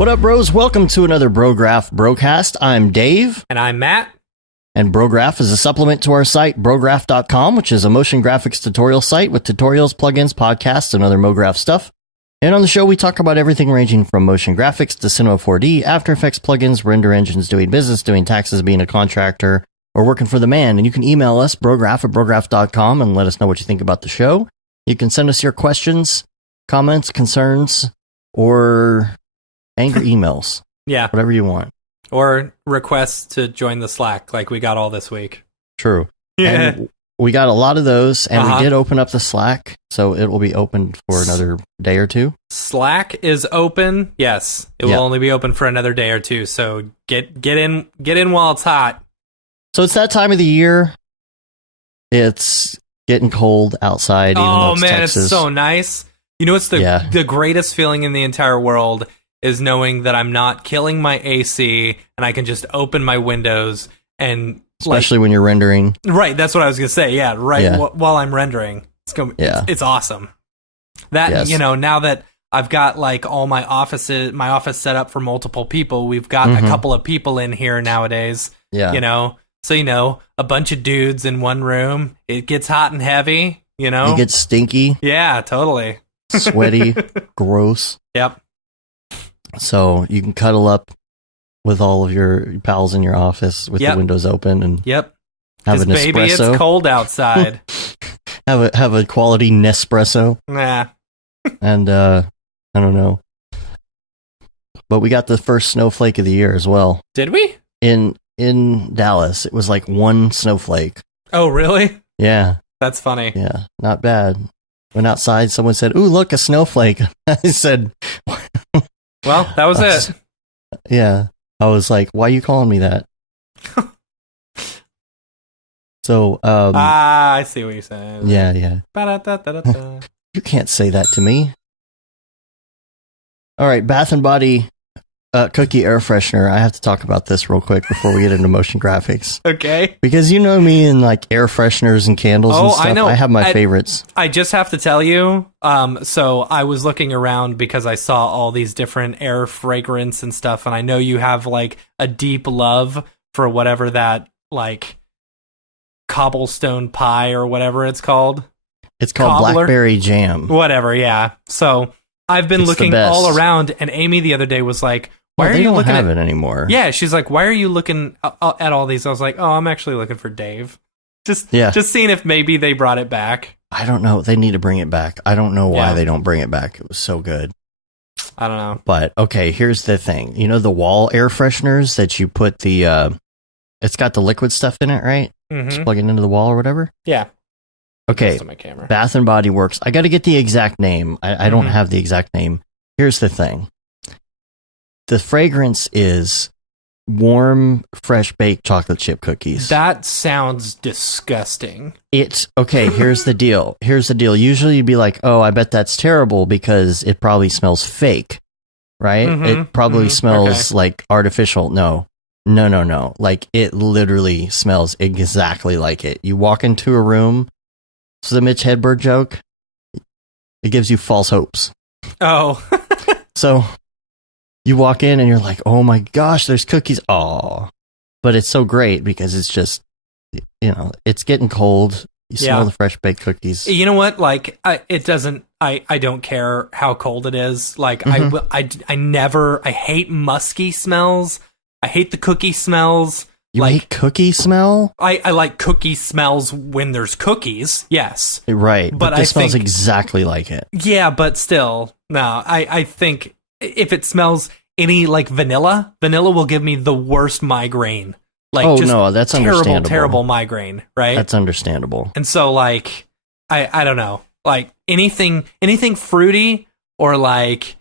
What up, bros? Welcome to another Brograph Brocast. I'm Dave. And I'm Matt. And Brograph is a supplement to our site, Brograph.com, which is a motion graphics tutorial site with tutorials, plugins, podcasts, and other MoGraph stuff. And on the show, we talk about everything ranging from motion graphics to Cinema 4D, After Effects plugins, render engines, doing business, doing taxes, being a contractor, or working for the man. And you can email us, Brograph@Brograph.com, and let us know what you think about the show. You can send us your questions, comments, concerns, or angry emails. Yeah. Whatever you want. Or requests to join the Slack like we got all this week. True. Yeah. And we got a lot of those, and we did open up the Slack, so it will be open for another day or two. Slack is open. Yes. It will only be open for another day or two, so get in while it's hot. So it's that time of the year. It's getting cold outside. Even though it's Texas. It's so nice. You know what's the greatest feeling in the entire world is knowing that I'm not killing my AC and I can just open my windows and especially when you're rendering. Right, that's what I was gonna say. Yeah, while I'm rendering, it's awesome. That now that I've got like all my office set up for multiple people, we've got a couple of people in here nowadays. Yeah, so a bunch of dudes in one room. It gets hot and heavy. It gets stinky. Yeah, totally. Sweaty, gross. Yep. So you can cuddle up with all of your pals in your office with the windows open and have an espresso. Baby, it's cold outside. have a quality Nespresso. Nah. And I don't know. But we got the first snowflake of the year as well. Did we? In Dallas, it was like one snowflake. Oh, really? Yeah. That's funny. Yeah, not bad. Went outside, someone said, "Ooh, look, a snowflake." I said, well, that was it. Yeah. I was like, why are you calling me that? So, I see what you're saying. Yeah. You can't say that to me. All right, Bath & Body cookie air freshener. I have to talk about this real quick before we get into motion graphics. Okay. Because you know me and like air fresheners and candles and stuff. I know. I have my favorites. I just have to tell you, so I was looking around because I saw all these different air fragrance and stuff, and I know you have like a deep love for whatever that like cobblestone pie or whatever it's called. It's called Cobbler? Blackberry Jam. Whatever, yeah. So I've been looking all around, and Amy the other day was like, why are you looking at it anymore? Yeah, she's like, why are you looking at all these? I was like, oh, I'm actually looking for Dave. Just seeing if maybe they brought it back. I don't know. They need to bring it back. I don't know why they don't bring it back. It was so good. I don't know. But okay, here's the thing. You know the wall air fresheners that you put the it's got the liquid stuff in it, right? Mm-hmm. Just plug it into the wall or whatever. Yeah. Okay. Bath and Body Works. I got to get the exact name. I don't have the exact name. Here's the thing. The fragrance is warm, fresh baked chocolate chip cookies. That sounds disgusting. It's okay. Here's the deal. Usually you'd be like, oh, I bet that's terrible because it probably smells fake, right? It probably smells like artificial. No. Like it literally smells exactly like it. You walk into a room. It's the Mitch Hedberg joke. It gives you false hopes. Oh. So you walk in and you're like, oh my gosh, there's cookies. Oh, but it's so great because it's just, it's getting cold. You smell the fresh baked cookies. You know what? Like, I don't care how cold it is. Like, I hate musky smells. I hate the cookie smells. You hate cookie smell? I like cookie smells when there's cookies, yes. Right, but this smells exactly like it. Yeah, but still, no. I think if it smells any like vanilla will give me the worst migraine. Like, that's understandable. Terrible migraine, right? That's understandable. And so, like, I don't know. Like, anything fruity or like,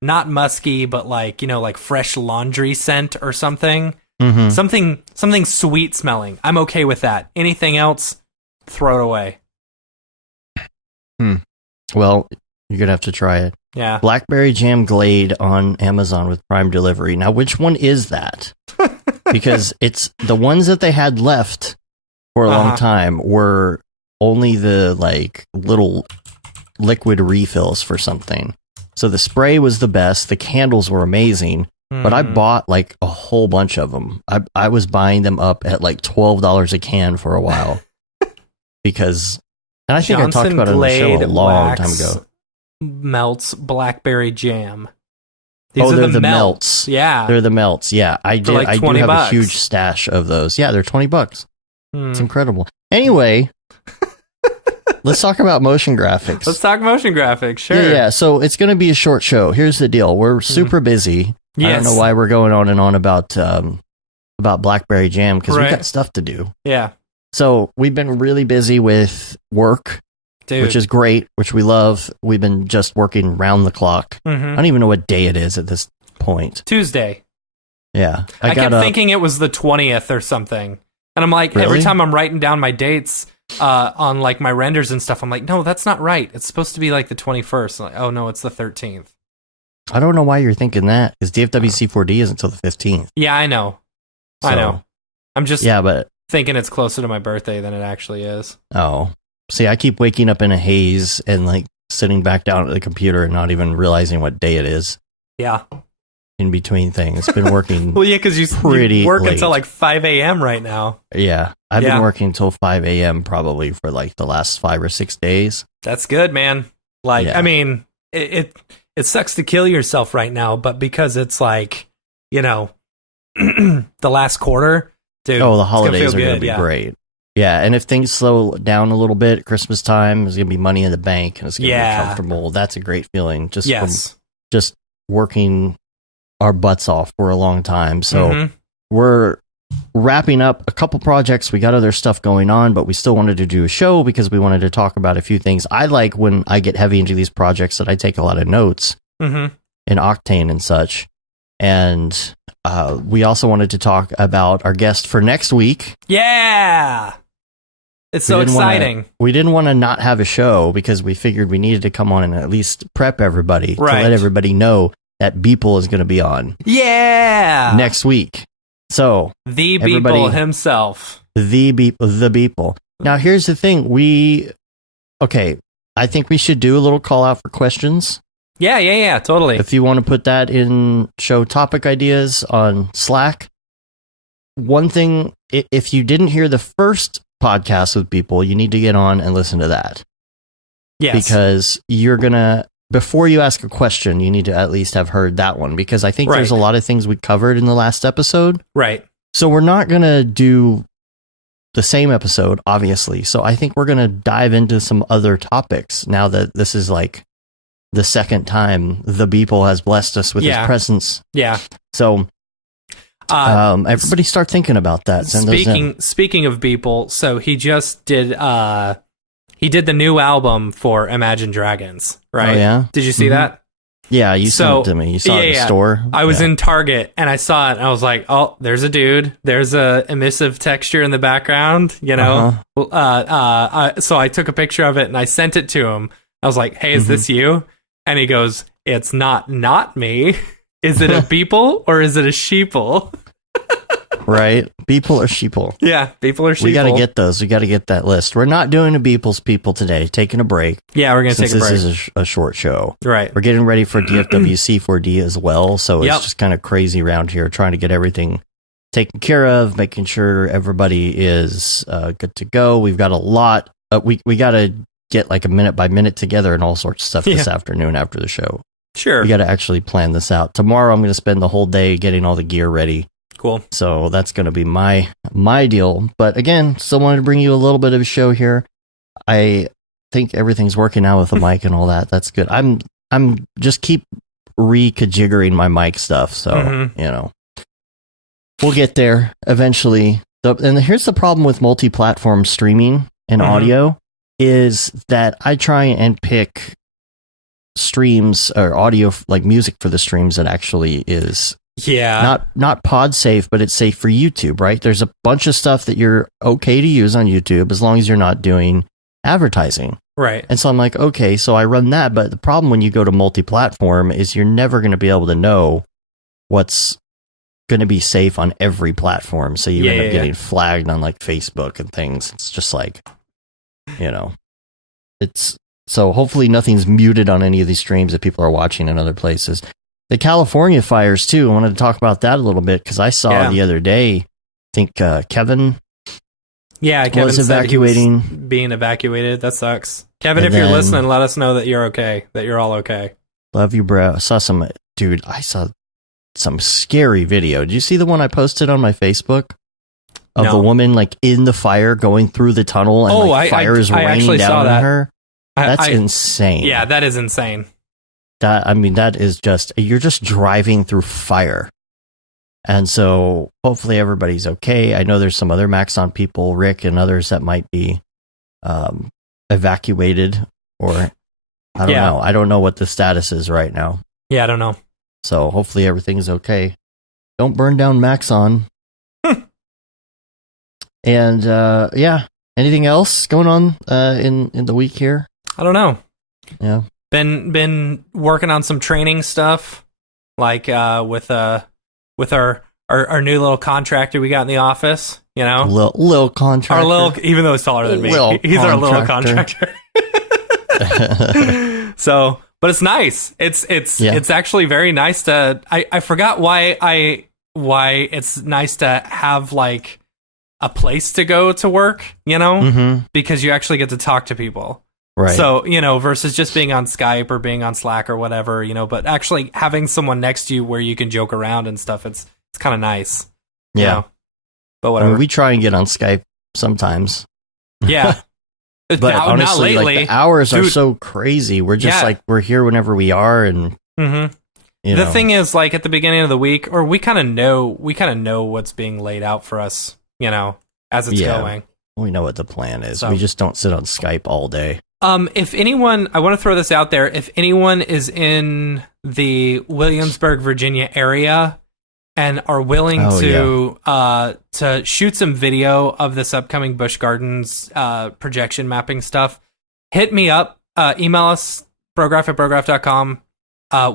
not musky, but like, like fresh laundry scent or something. Something sweet smelling. I'm okay with that. Anything else, throw it away. Well, you're gonna have to try it. Yeah. Blackberry Jam Glade on Amazon with Prime delivery. Now, which one is that? Because it's the ones that they had left for a long time were only the like little liquid refills for something. So the spray was the best. The candles were amazing. But I bought like a whole bunch of them. I was buying them up at like $12 a can for a while. Because, and I think Johnson I talked about it on the show a long time ago. Melts blackberry jam. They're the melts. Yeah. They're the melts. Yeah. I do have $20. a huge stash of those. Yeah, they're $20. It's incredible. Anyway, let's talk about motion graphics. Let's talk motion graphics, sure. Yeah. So it's going to be a short show. Here's the deal. We're super busy. Yes. I don't know why we're going on and on about Blackberry Jam, because we've got stuff to do. Yeah. So we've been really busy with work, which is great, which we love. We've been just working round the clock. I don't even know what day it is at this point. Tuesday. Yeah. I kept thinking it was the 20th or something. And I'm like, every time I'm writing down my dates on like my renders and stuff, I'm like, no, that's not right. It's supposed to be like the 21st. I'm like, oh no, it's the 13th. I don't know why you're thinking that, because DFWC4D isn't until the 15th. Yeah, I know. So, I know. I'm just but thinking it's closer to my birthday than it actually is. Oh. See, I keep waking up in a haze and like sitting back down at the computer and not even realizing what day it is. Yeah. In between things. It's been working well, yeah, because you work late. until like 5 a.m. right now. Yeah. I've been working until 5 a.m. probably for like the last 5 or 6 days. That's good, man. Like, I mean, it sucks to kill yourself right now, but because it's like, you know, the last quarter, dude. Oh, the holidays are going to be great. Yeah, and if things slow down a little bit, Christmas time, there's going to be money in the bank, and it's going to be comfortable. That's a great feeling. Just from just working our butts off for a long time. So we're wrapping up a couple projects. We got other stuff going on, but we still wanted to do a show because we wanted to talk about a few things. I like when I get heavy into these projects that I take a lot of notes in Octane and such. And we also wanted to talk about our guest for next week. Yeah! It's so exciting. We didn't want to not have a show because we figured we needed to come on and at least prep everybody to let everybody know that Beeple is going to be on. Yeah! Next week. So, the Beeple himself. The Beeple. Now, here's the thing. I think we should do a little call out for questions. Yeah, totally. If you want to put that in show topic ideas on Slack. One thing, if you didn't hear the first podcast with Beeple, you need to get on and listen to that. Yes. Because you're going to, before you ask a question, you need to at least have heard that one, because I think there's a lot of things we covered in the last episode. Right. So we're not going to do the same episode, obviously. So I think we're going to dive into some other topics now that this is like the second time the Beeple has blessed us with his presence. Yeah. So everybody start thinking about that. Speaking of Beeple, so he just did the new album for Imagine Dragons, right? Oh, yeah? Did you see that? Yeah, you sent it to me. You saw it in the store. I was in Target and I saw it and I was like, oh, there's a dude. There's a emissive texture in the background, you know? So I took a picture of it and I sent it to him. I was like, hey, is this you? And he goes, it's not me. Is it a Beeple or is it a sheeple? Right? Beeple or sheeple? Yeah, Beeple or sheeple. We got to get those. We got to get that list. We're not doing a Beeple's people today. Taking a break. Yeah, we're going to take a break. This is a short show. Right. We're getting ready for DFWC4D as well. So it's just kind of crazy around here, trying to get everything taken care of, making sure everybody is good to go. We've got a lot. We got to get like a minute by minute together and all sorts of stuff this afternoon after the show. Sure. We got to actually plan this out. Tomorrow I'm going to spend the whole day getting all the gear ready. Cool. So that's going to be my deal. But again, still wanted to bring you a little bit of a show here. I think everything's working out with the mic and all that. That's good. I'm just keep reconfiguring my mic stuff. So, you know, we'll get there eventually. And here's the problem with multi-platform streaming and audio is that I try and pick streams or audio, like music for the streams that actually is not pod safe, but it's safe for YouTube, right? There's a bunch of stuff that you're okay to use on YouTube as long as you're not doing advertising. Right. And so I'm like, okay, so I run that, but the problem when you go to multi-platform is you're never going to be able to know what's going to be safe on every platform. So you end up getting flagged on like Facebook and things. It's just like, you know, it's So hopefully nothing's muted on any of these streams that people are watching in other places. The California fires too. I wanted to talk about that a little bit because I saw the other day, I think Kevin was evacuating. Being evacuated. That sucks. Kevin, if you're listening, let us know that you're okay, that you're all okay. Love you, bro. I saw some scary video. Did you see the one I posted on my Facebook? Of the woman like in the fire going through the tunnel and fire is raining down on her. That's insane. Yeah, that is insane. That is just, you're just driving through fire. And so hopefully everybody's okay. I know there's some other Maxon people, Rick and others that might be evacuated, or I don't know. I don't know what the status is right now. Yeah, I don't know. So hopefully everything's okay. Don't burn down Maxon. And anything else going on in the week here? I don't know. Yeah. Been working on some training stuff, like with our new little contractor we got in the office. You know, little contractor. Even though he's taller than me, he's our little contractor. So, but it's nice. It's actually very nice to. I forgot why it's nice to have like a place to go to work. You know, because you actually get to talk to people. Right. So, versus just being on Skype or being on Slack or whatever, but actually having someone next to you where you can joke around and stuff, it's kind of nice. Yeah. But whatever. We try and get on Skype sometimes. Yeah. But honestly, not lately. Like, the hours are so crazy. We're just we're here whenever we are. And the thing is, like at the beginning of the week, or we kind of know what's being laid out for us, as it's going. We know what the plan is. So, we just don't sit on Skype all day. If anyone, I want to throw this out there. If anyone is in the Williamsburg, Virginia area and are willing to shoot some video of this upcoming Busch Gardens projection mapping stuff, hit me up. Email us, brograph@brograph.com.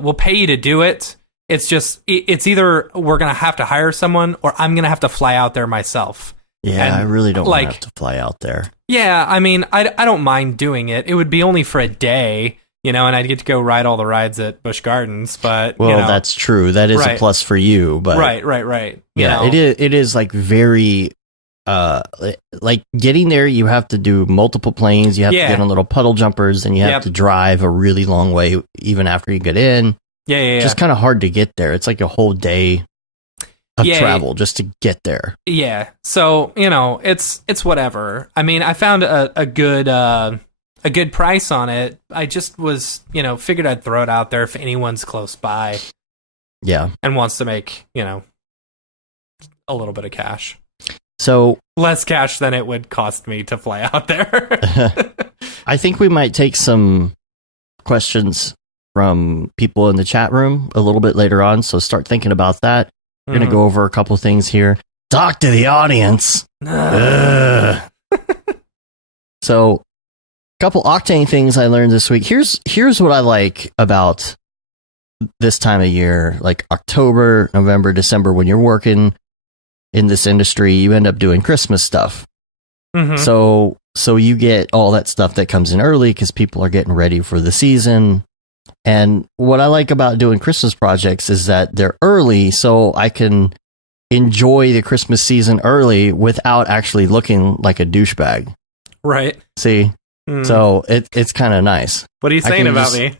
We'll pay you to do it. It's just, it's either we're going to have to hire someone or I'm going to have to fly out there myself. Yeah, and I really don't want to have to fly out there. Yeah, I mean, I don't mind doing it. It would be only for a day, and I'd get to go ride all the rides at Busch Gardens. But that's true. That is a plus for you. But right. It is like very like getting there. You have to do multiple planes. You have to get on little puddle jumpers, and you have to drive a really long way even after you get in. Yeah. It's just kind of hard to get there. It's like a whole day of travel just to get there. Yeah. So, it's whatever. I mean, I found a good price on it. I just was, figured I'd throw it out there if anyone's close by. Yeah. And wants to make, a little bit of cash. So less cash than it would cost me to fly out there. I think we might take some questions from people in the chat room a little bit later on. So start thinking about that. We're going to go over a couple things here. Talk to the audience. So, a couple Octane things I learned this week. Here's what I like about this time of year, like October, November, December, when you're working in this industry, you end up doing Christmas stuff. So you get all that stuff that comes in early because people are getting ready for the season. And what I like about doing Christmas projects is that they're early, so I can enjoy the Christmas season early without actually looking like a douchebag. Right. See? So it's kind of nice. What are you saying about me?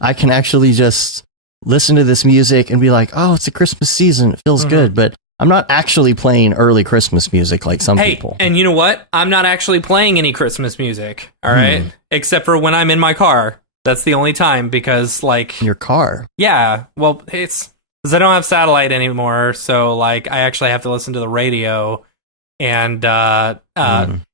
I can actually just listen to this music and be like, oh, it's a Christmas season. It feels good. But I'm not actually playing early Christmas music like some people. And you know what? I'm not actually playing any Christmas music. All right. Except for when I'm in my car. That's the only time because, like... Your car? Yeah. Well, it's... Because I don't have satellite anymore, so, like, I actually have to listen to the radio. And,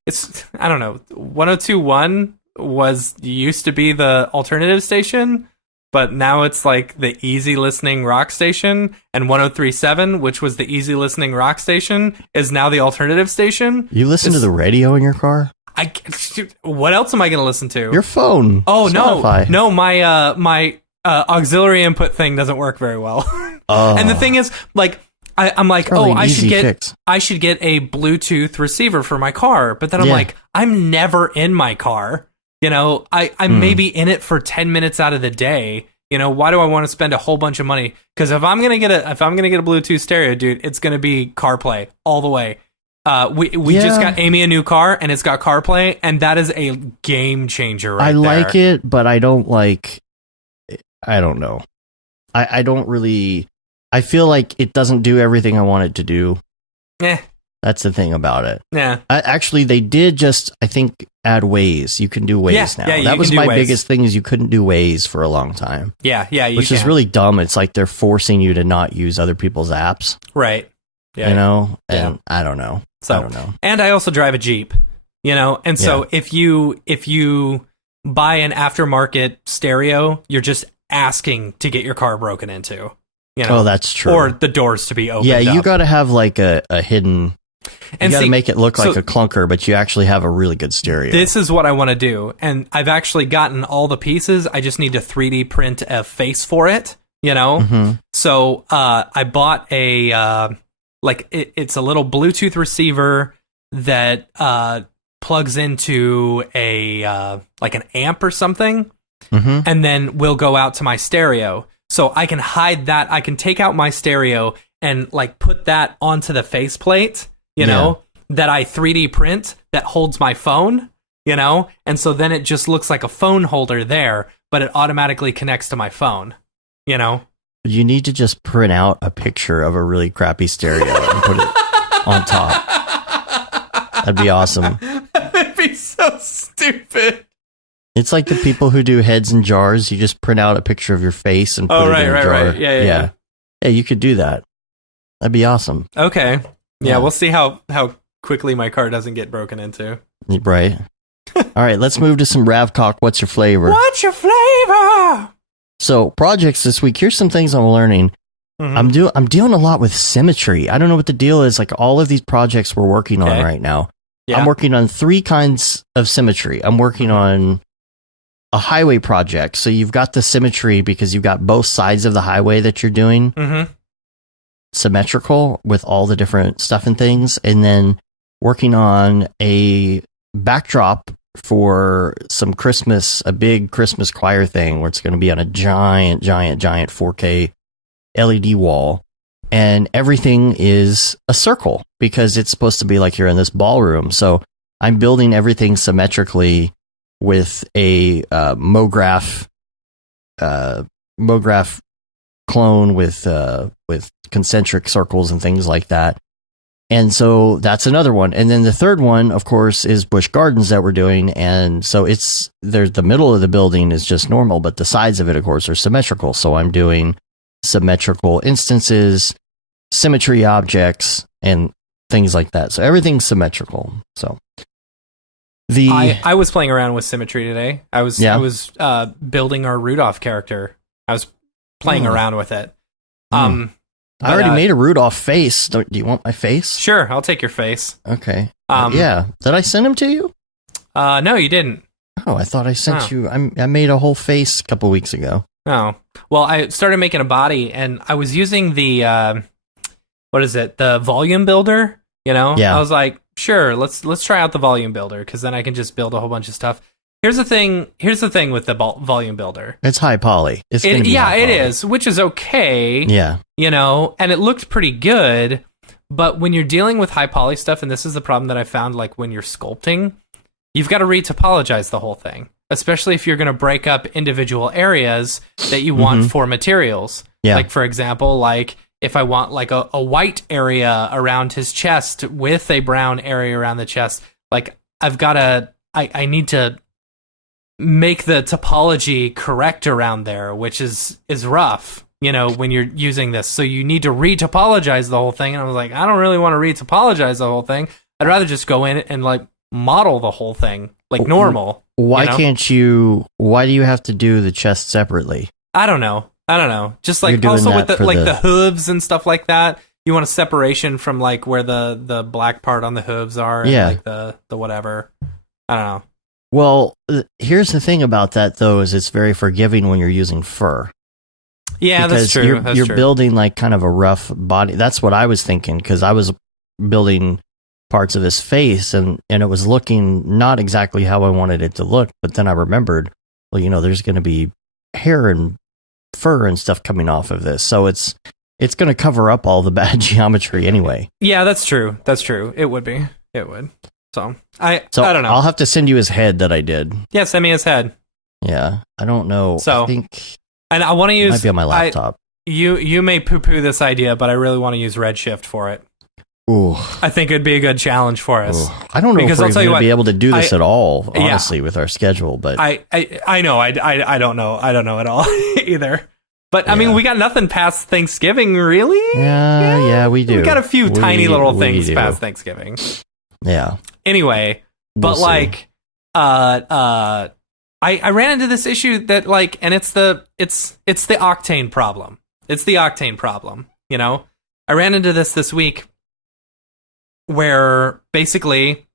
it's... I don't know. 102.1 used to be the alternative station, but now it's, like, the easy listening rock station. And 103.7, which was the easy listening rock station, is now the alternative station. You listen to the radio in your car? What else am I going to listen to? Your phone. Oh, Spotify. No, my auxiliary input thing doesn't work very well. And the thing is, like, I'm like, I should get a Bluetooth receiver for my car, but then I'm like, I'm never in my car, You know, I'm maybe in it for 10 minutes out of the day. You know, why do I want to spend a whole bunch of money? Because if I'm gonna get a Bluetooth stereo, dude, it's gonna be CarPlay all the way. We just got Amy a new car, and it's got CarPlay, and that is a game changer. I like it, but I don't like. I don't know. I don't really. I feel like it doesn't do everything I want it to do. That's the thing about it. Yeah. Actually, they did just, I think, add Waze. You can do Waze now. That was my biggest thing, is you couldn't do Waze for a long time. Yeah, which is really dumb. It's like they're forcing you to not use other people's apps. Right. Yeah. You know? And I don't know. I don't know. And I also drive a Jeep, you know? And so if you buy an aftermarket stereo, you're just asking to get your car broken into. You know? Oh, that's true. Or the doors to be opened up. You got to have like a hidden... You got to make it look like a clunker, but you actually have a really good stereo. This is what I want to do. And I've actually gotten all the pieces. I just need to 3D print a face for it, you know? Mm-hmm. So I bought it's a little Bluetooth receiver that plugs into like an amp or something, and then will go out to my stereo. So I can hide that. I can take out my stereo and like put that onto the faceplate, you know, that I 3D print that holds my phone, you know? And so then it just looks like a phone holder there, but it automatically connects to my phone, you know? You need to just print out a picture of a really crappy stereo and put it on top. That'd be awesome. That'd be so stupid. It's like the people who do heads in jars. You just print out a picture of your face and put it in a jar. Right. Yeah. Hey, you could do that. That'd be awesome. Okay. Yeah, we'll see how quickly my car doesn't get broken into. Right. All right, let's move to some Ravcock. What's your flavor? What's your flavor? So, projects this week. Here's some things I'm learning. Mm-hmm. I'm dealing a lot with symmetry. I don't know what the deal is. Like all of these projects we're working on right now. Yeah. I'm working on 3 kinds of symmetry. I'm working on a highway project. So you've got the symmetry because you've got both sides of the highway that you're doing symmetrical with all the different stuff and things. And then working on a backdrop for a big Christmas choir thing where it's going to be on a giant 4K LED wall. And everything is a circle because it's supposed to be like you're in this ballroom. So I'm building everything symmetrically with a MoGraph clone with concentric circles and things like that. And so that's another one. And then the third one, of course, is Busch Gardens that we're doing. And so there's the middle of the building is just normal, but the sides of it, of course, are symmetrical. So I'm doing symmetrical instances, symmetry objects, and things like that. So everything's symmetrical. So I was playing around with symmetry today. I was building our Rudolph character. I was playing around with it. I already made a Rudolph face. Do you want my face? Sure, I'll take your face. Okay. Yeah. Did I send him to you? No, you didn't. Oh, I thought I sent you. I made a whole face a couple weeks ago. Oh. Well, I started making a body, and I was using the, the volume builder, you know? Yeah. I was like, sure, let's try out the volume builder, because then I can just build a whole bunch of stuff. Here's the thing with the volume builder. It's high poly. It's gonna be high it poly. is, which is okay. Yeah. You know, and it looked pretty good, but when you're dealing with high poly stuff, and this is the problem that I found, like when you're sculpting, you've got to retopologize the whole thing, especially if you're going to break up individual areas that you want for materials. Yeah. Like, for example, like if I want like a white area around his chest with a brown area around the chest, like I need to make the topology correct around there, which is rough, you know, when you're using this. So you need to retopologize the whole thing. And I was like, I don't really want to retopologize the whole thing. I'd rather just go in and like model the whole thing like normal. Why do you have to do the chest separately? I don't know. Just like also with the hooves and stuff like that. You want a separation from like where the black part on the hooves are and like the whatever. I don't know. Well, here's the thing about that, though, is it's very forgiving when you're using fur. Yeah, because that's true. You're building like kind of a rough body. That's what I was thinking, because I was building parts of his face, and it was looking not exactly how I wanted it to look. But then I remembered, well, there's going to be hair and fur and stuff coming off of this, so it's going to cover up all the bad geometry anyway. Yeah, that's true. It would. So I don't know. I'll have to send you his head that I did. Yeah, send me his head. Yeah, I don't know. So I think, and I want to use. It might be on my laptop. You may poo-poo this idea, but I really want to use Redshift for it. Ooh. I think it'd be a good challenge for us. Ooh. I don't know because if we're going to be able to do this at all, honestly, with our schedule. But I know. I don't know. I don't know at all either. But I mean, we got nothing past Thanksgiving, really. Yeah, we do. We got a few tiny little things past Thanksgiving. Yeah. Anyway, but like, I ran into this issue that like, and it's the octane problem. It's the octane problem. I ran into this week where basically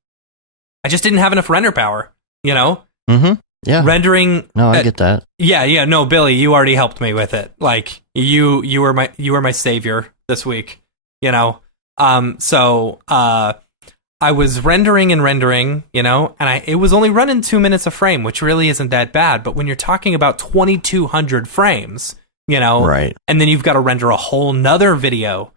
I just didn't have enough render power. Mm-hmm. Yeah. Rendering. No, I get that. Yeah. No, Billy, you already helped me with it. Like you were my savior this week. So I was rendering, and it was only running 2 minutes a frame, which really isn't that bad. But when you're talking about 2,200 frames, right, and then you've got to render a whole nother video,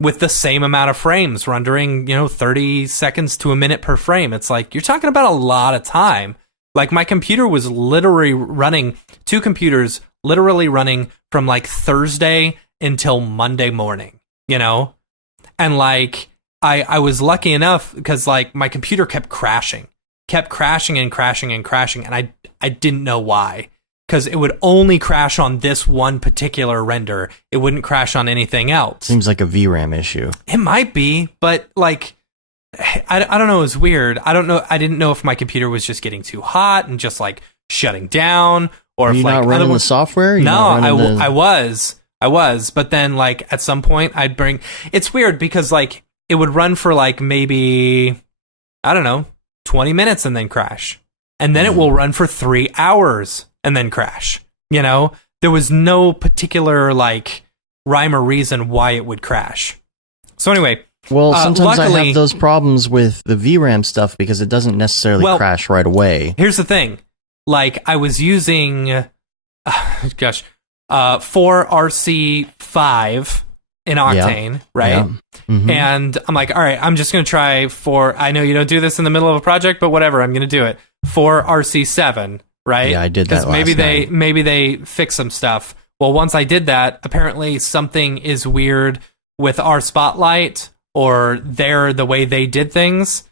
with the same amount of frames, rendering, 30 seconds to a minute per frame. It's like you're talking about a lot of time. Like my computer was literally running, two computers literally running from like Thursday until Monday morning, and like I was lucky enough because like my computer kept crashing and I didn't know why, because it would only crash on this one particular render. It wouldn't crash on anything else. Seems like a VRAM issue. It might be, but like I don't know. It was weird. I don't know. I didn't know if my computer was just getting too hot and just like shutting down, or Are if you like not running the software. No, I was, but then like at some point I'd bring. It's weird because like it would run for like maybe, I don't know, 20 minutes and then crash, and then it will run for 3 hours and then crash. There was no particular like rhyme or reason why it would crash. So anyway. Well, sometimes luckily, I have those problems with the VRAM stuff because it doesn't necessarily crash right away. Here's the thing. Like, I was using, 4RC5 in Octane, right? Yeah. Mm-hmm. And I'm like, all right, I'm just going to try I know you don't do this in the middle of a project, but whatever, I'm going to do it. 4RC7, right? Yeah, I did that last night. Maybe they fix some stuff. Well, once I did that, apparently something is weird with our Spotlight, or the way they did things,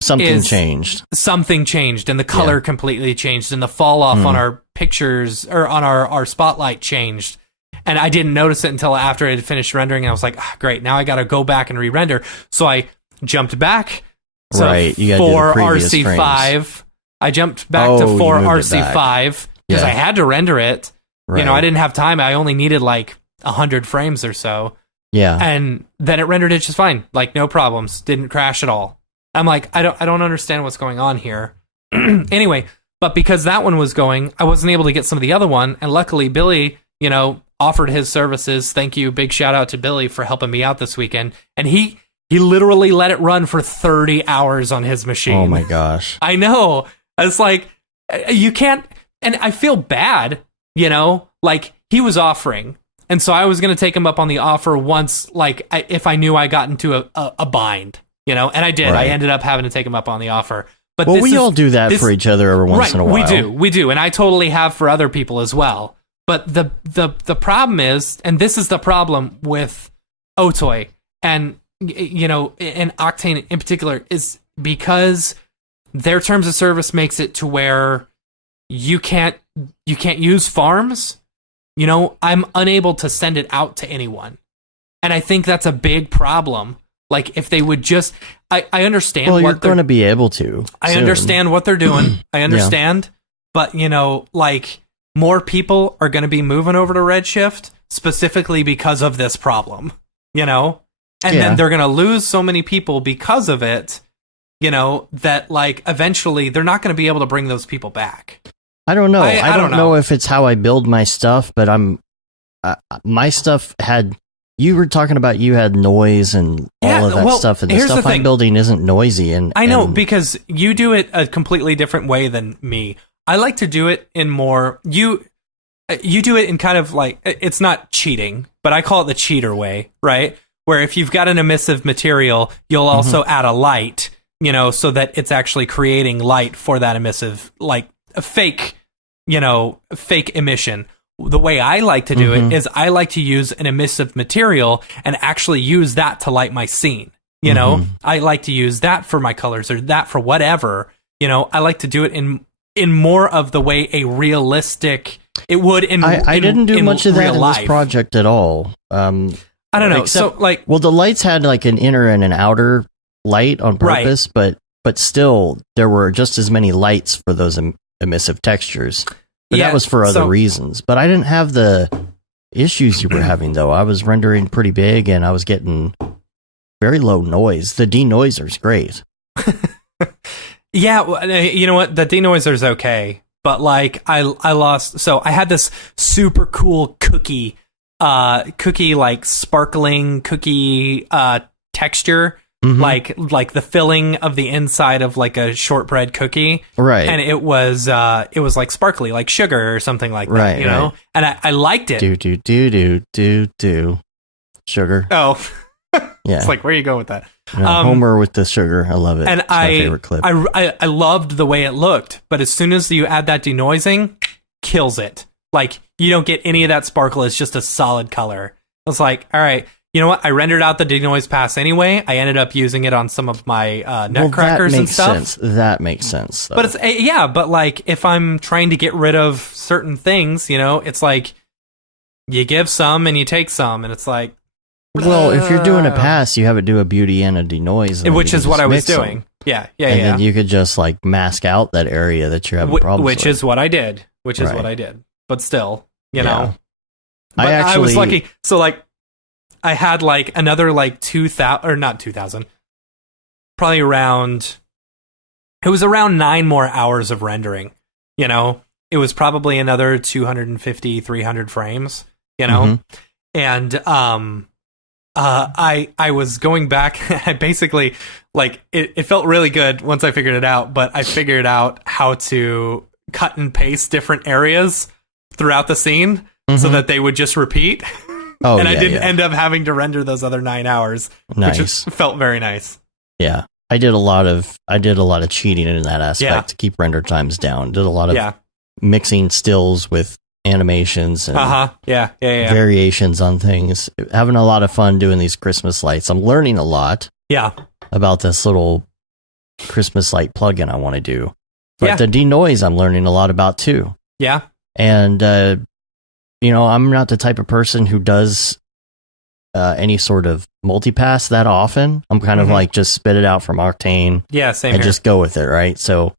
something changed. Something changed, and the color completely changed, and the fall off on our pictures or on our Spotlight changed. And I didn't notice it until after it had finished rendering, and I was like, great, now I got to go back and re-render. So I jumped back to 4RC5. I jumped back to 4RC5 because I had to render it. Right. I didn't have time. I only needed like 100 frames or so. Yeah. And then it rendered it just fine. Like no problems. Didn't crash at all. I'm like, I don't understand what's going on here. Anyway, but because that one was going, I wasn't able to get some of the other one. And luckily Billy, offered his services. Thank you. Big shout out to Billy for helping me out this weekend. And he literally let it run for 30 hours on his machine. Oh my gosh. I know. It's like, you can't, and I feel bad, like he was offering. And so I was going to take him up on the offer once, like if I knew I got into a bind, and I did. Right. I ended up having to take him up on the offer. But we all do that for each other every once in a while. We do, and I totally have for other people as well. But the problem is, and this is the problem with Otoy and and Octane in particular, is because their terms of service makes it to where you can't use farms. I'm unable to send it out to anyone. And I think that's a big problem. Like, if they would just... I understand you're going to be able to. I understand what they're doing. I understand. But, like, more people are going to be moving over to Redshift specifically because of this problem, And then they're going to lose so many people because of it, that, like, eventually they're not going to be able to bring those people back. I don't know. I don't know if it's how I build my stuff, but my stuff had You were talking about you had noise and all of that stuff, and the stuff I'm building isn't noisy. And I know, because you do it a completely different way than me. I like to do it in more... You do it in kind of like... It's not cheating, but I call it the cheater way, right? Where if you've got an emissive material, you'll also add a light, so that it's actually creating light for that emissive, like a fake emission. The way I like to do it is I like to use an emissive material and actually use that to light my scene. I like to use that for my colors or that for whatever. I like to do it in more of the way a realistic it would in. I didn't do much of that in this project at all. I don't know. Except, the lights had like an inner and an outer light on purpose, but still there were just as many lights for those emissive textures. But that was for other reasons. But I didn't have the issues you were having, though. I was rendering pretty big, and I was getting very low noise. The denoiser's great. Yeah, you know what? The denoiser's okay. But, I lost... So, I had this super cool cookie, sparkling cookie texture. Like the filling of the inside of like a shortbread cookie, right? And it was like sparkly, like sugar or something like that, you know. And I liked it. Do sugar. Oh, yeah. It's like, where you go with that? Homer with the sugar. I love it. And it's my favorite clip. I loved the way it looked, but as soon as you add that denoising, kills it. Like you don't get any of that sparkle. It's just a solid color. I was like, all right. You know what? I rendered out the denoise pass anyway. I ended up using it on some of my nutcrackers and stuff. That makes sense. Though. But it's but like if I'm trying to get rid of certain things, it's like you give some and you take some, and it's like. Well, if you're doing a pass, you have it do a beauty and a denoise, which is what I was doing. Yeah. And then you could just like mask out that area that you're having problems with. Which is what I did. But still, know. But I was lucky. So like. I had like another like 2,000 or not 2,000, probably around. It was around 9 more hours of rendering. It was probably another 250, 300 frames. And I was going back. I basically like it felt really good once I figured it out. But I figured out how to cut and paste different areas throughout the scene so that they would just repeat. Oh, and I didn't end up having to render those other 9 hours, which felt very nice. Yeah, I did a lot of cheating in that aspect to keep render times down. Did a lot of mixing stills with animations and variations on things. Having a lot of fun doing these Christmas lights. I'm learning a lot. About this little Christmas light plugin I want to do. But the denoise I'm learning a lot about too. Yeah, and. I'm not the type of person who does any sort of multipass that often. I'm kind of like just spit it out from Octane. Yeah, same and here. Just go with it, right? So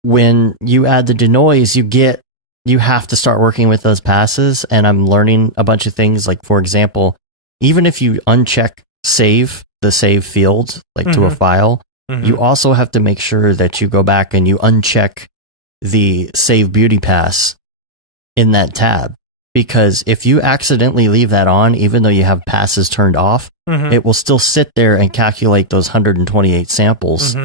when you add the denoise, you have to start working with those passes, and I'm learning a bunch of things. Like, for example, even if you uncheck the save field, like to a file, you also have to make sure that you go back and you uncheck the save beauty pass in that tab. Because if you accidentally leave that on, even though you have passes turned off, it will still sit there and calculate those 128 samples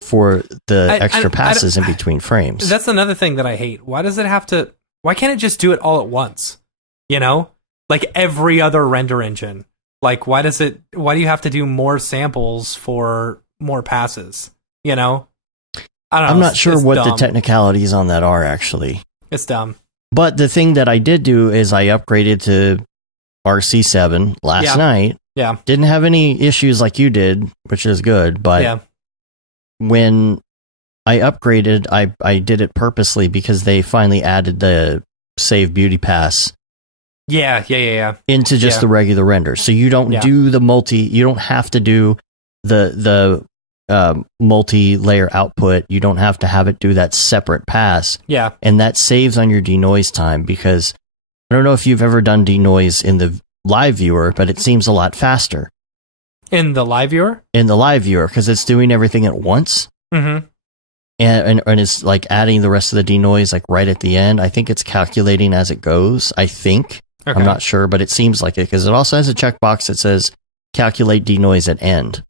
for the extra passes in between frames. That's another thing that I hate. Why does it have to... Why can't it just do it all at once? Like every other render engine. Like, why do you have to do more samples for more passes? I don't know. I'm not sure what the technicalities on that are, actually. It's dumb. But the thing that I did do is I upgraded to RC7 last night. Yeah. Didn't have any issues like you did, which is good. But when I upgraded, I did it purposely because they finally added the Save Beauty Pass. Yeah. Into just the regular render. So you don't do you don't have to do the multi-layer output. You don't have to have it do that separate pass. Yeah. And that saves on your denoise time, because I don't know if you've ever done denoise in the live viewer, but it seems a lot faster. In the live viewer? In the live viewer, because it's doing everything at once. Mm-hmm. And it's like adding the rest of the denoise like right at the end. I think it's calculating as it goes, I think. Okay. I'm not sure, but it seems like it because it also has a checkbox that says calculate denoise at end.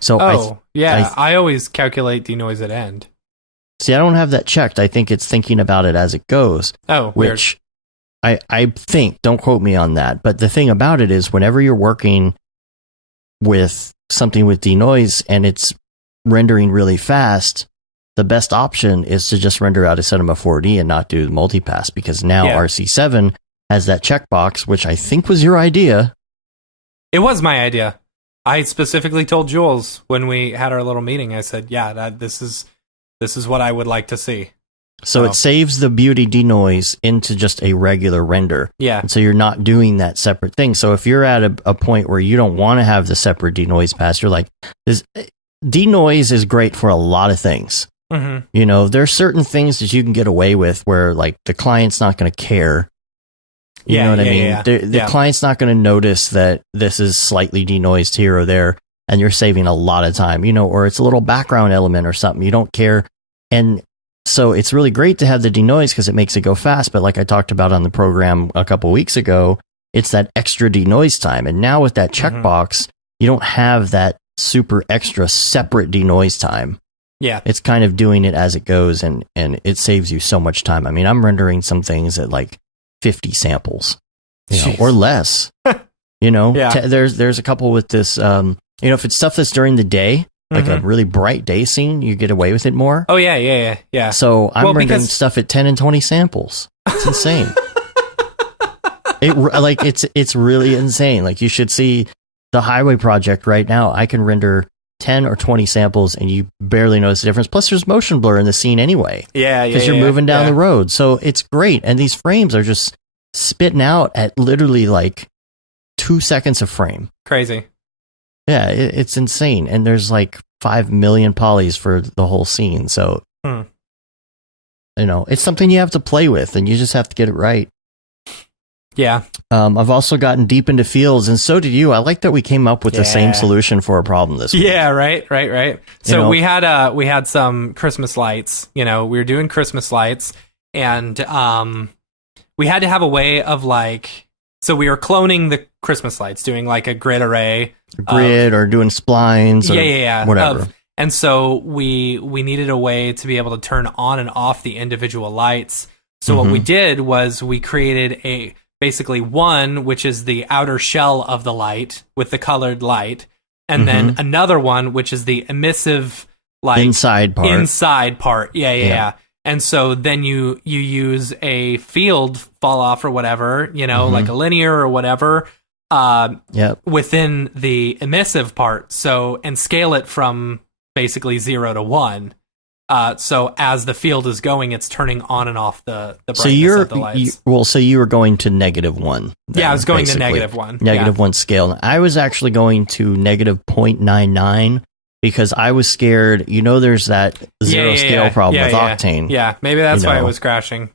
So I always calculate denoise at end. See, I don't have that checked. I think it's thinking about it as it goes. Oh, which I think, don't quote me on that, but the thing about it is whenever you're working with something with denoise and it's rendering really fast, the best option is to just render out a Cinema 4D and not do the multipass, because now RC7 has that checkbox, which I think was your idea. It was my idea. I specifically told Jules when we had our little meeting, I said, this is what I would like to see. So it saves the beauty denoise into just a regular render. Yeah. And so you're not doing that separate thing. So if you're at a point where you don't want to have the separate denoise pass, you're like, denoise is great for a lot of things. Mm-hmm. You know, there's certain things that you can get away with where like the client's not going to care. You know what I mean? Yeah. The client's not going to notice that this is slightly denoised here or there, and you're saving a lot of time, you know, or it's a little background element or something. You don't care. And so it's really great to have the denoise because it makes it go fast. But like I talked about on the program a couple weeks ago, it's that extra denoise time. And now with that checkbox, you don't have that super extra separate denoise time. Yeah. It's kind of doing it as it goes, and it saves you so much time. I mean, I'm rendering some things at like 50 samples, you know, or less. You know, there's a couple with this, you know, if it's stuff that's during the day, like a really bright day scene, you get away with it more. Oh, yeah. So I'm rendering stuff at 10 and 20 samples. It's insane. It's really insane. Like, you should see the highway project right now. I can render 10 or 20 samples and you barely notice the difference. Plus there's motion blur in the scene anyway. Because you're moving down the road. So it's great. And these frames are just spitting out at literally like 2 seconds a frame. Crazy. Yeah, it's insane. And there's like 5 million polys for the whole scene. So, you know, it's something you have to play with and you just have to get it right. Yeah. I've also gotten deep into fields, and so did you. I like that we came up with the same solution for a problem this week. Yeah, right. So we had some Christmas lights. You know, we were doing Christmas lights, and we had to have a way of like. So we were cloning the Christmas lights, doing like a grid array, or doing splines, or whatever. And so we needed a way to be able to turn on and off the individual lights. So what we did was we created basically one, which is the outer shell of the light with the colored light, and then another one, which is the emissive, like inside part. Yeah. And so then you use a field fall off or whatever, you know, like a linear or whatever, within the emissive part. So, and scale it from basically 0 to 1. So as the field is going, it's turning on and off the brightness of the lights. So you were going to -1. Then, I was going to -1. -1 scale. I was actually going to -0.99 because I was scared. You know, there's that zero scale problem with Octane. Yeah, maybe that's why it was crashing.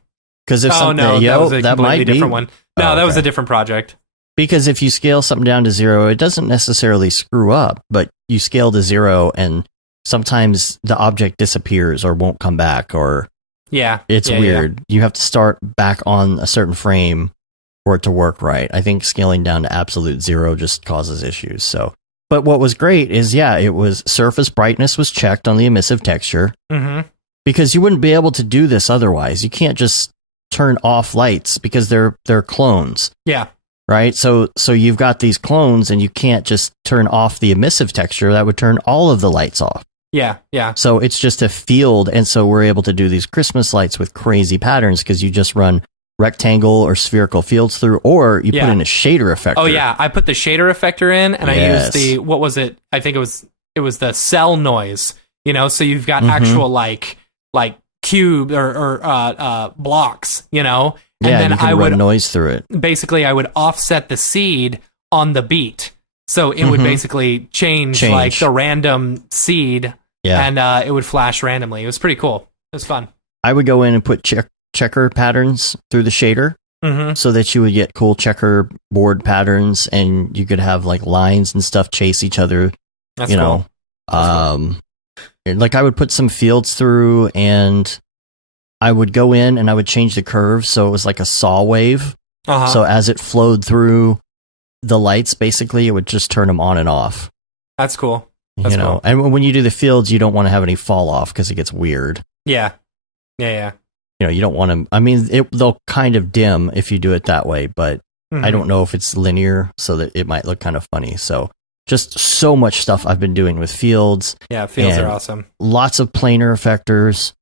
Because if something, that was a completely different be one. No, that was a different project. Because if you scale something down to 0, it doesn't necessarily screw up, but you scale to 0 and sometimes the object disappears or won't come back, or it's weird. You have to start back on a certain frame for it to work right. I think scaling down to absolute 0 just causes issues. So, but what was great is, it was surface brightness was checked on the emissive texture, because you wouldn't be able to do this otherwise. You can't just turn off lights because they're clones. Yeah. Right? So you've got these clones and you can't just turn off the emissive texture. That would turn all of the lights off. Yeah. So it's just a field, and so we're able to do these Christmas lights with crazy patterns because you just run rectangle or spherical fields through, or you put in a shader effector. Oh yeah, I put the shader effector in, and I used what was it? I think it was the cell noise. You know, so you've got actual like cube or blocks. You know, and then you can I would run noise through it. Basically, I would offset the seed on the beat. So it would basically change like the random seed, and it would flash randomly. It was pretty cool. It was fun. I would go in and put checker patterns through the shader, so that you would get cool checkerboard patterns, and you could have like lines and stuff chase each other. That's cool. Like I would put some fields through, and I would go in and I would change the curve so it was like a saw wave. So as it flowed through the lights, basically, it would just turn them on and off. That's cool. That's cool. And when you do the fields, you don't want to have any fall off because it gets weird. Yeah. Yeah. You don't want to. I mean, they'll kind of dim if you do it that way, but I don't know if it's linear, so that it might look kind of funny. So just so much stuff I've been doing with fields. Yeah, fields are awesome. Lots of planar effectors.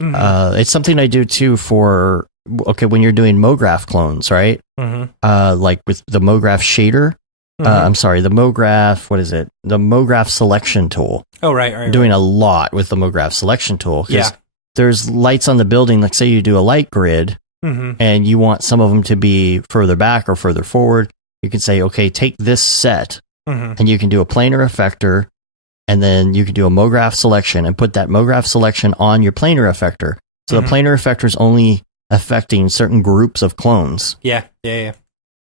It's something I do too for, when you're doing MoGraph clones, right? Like with the MoGraph shader. I'm sorry, the MoGraph, what is it? The MoGraph selection tool. Oh, right. I'm doing a lot with the MoGraph selection tool. Yeah. There's lights on the building, like say you do a light grid, and you want some of them to be further back or further forward. You can say, okay, take this set, and you can do a planar effector, and then you can do a MoGraph selection and put that MoGraph selection on your planar effector. So the planar effector is only affecting certain groups of clones. Yeah.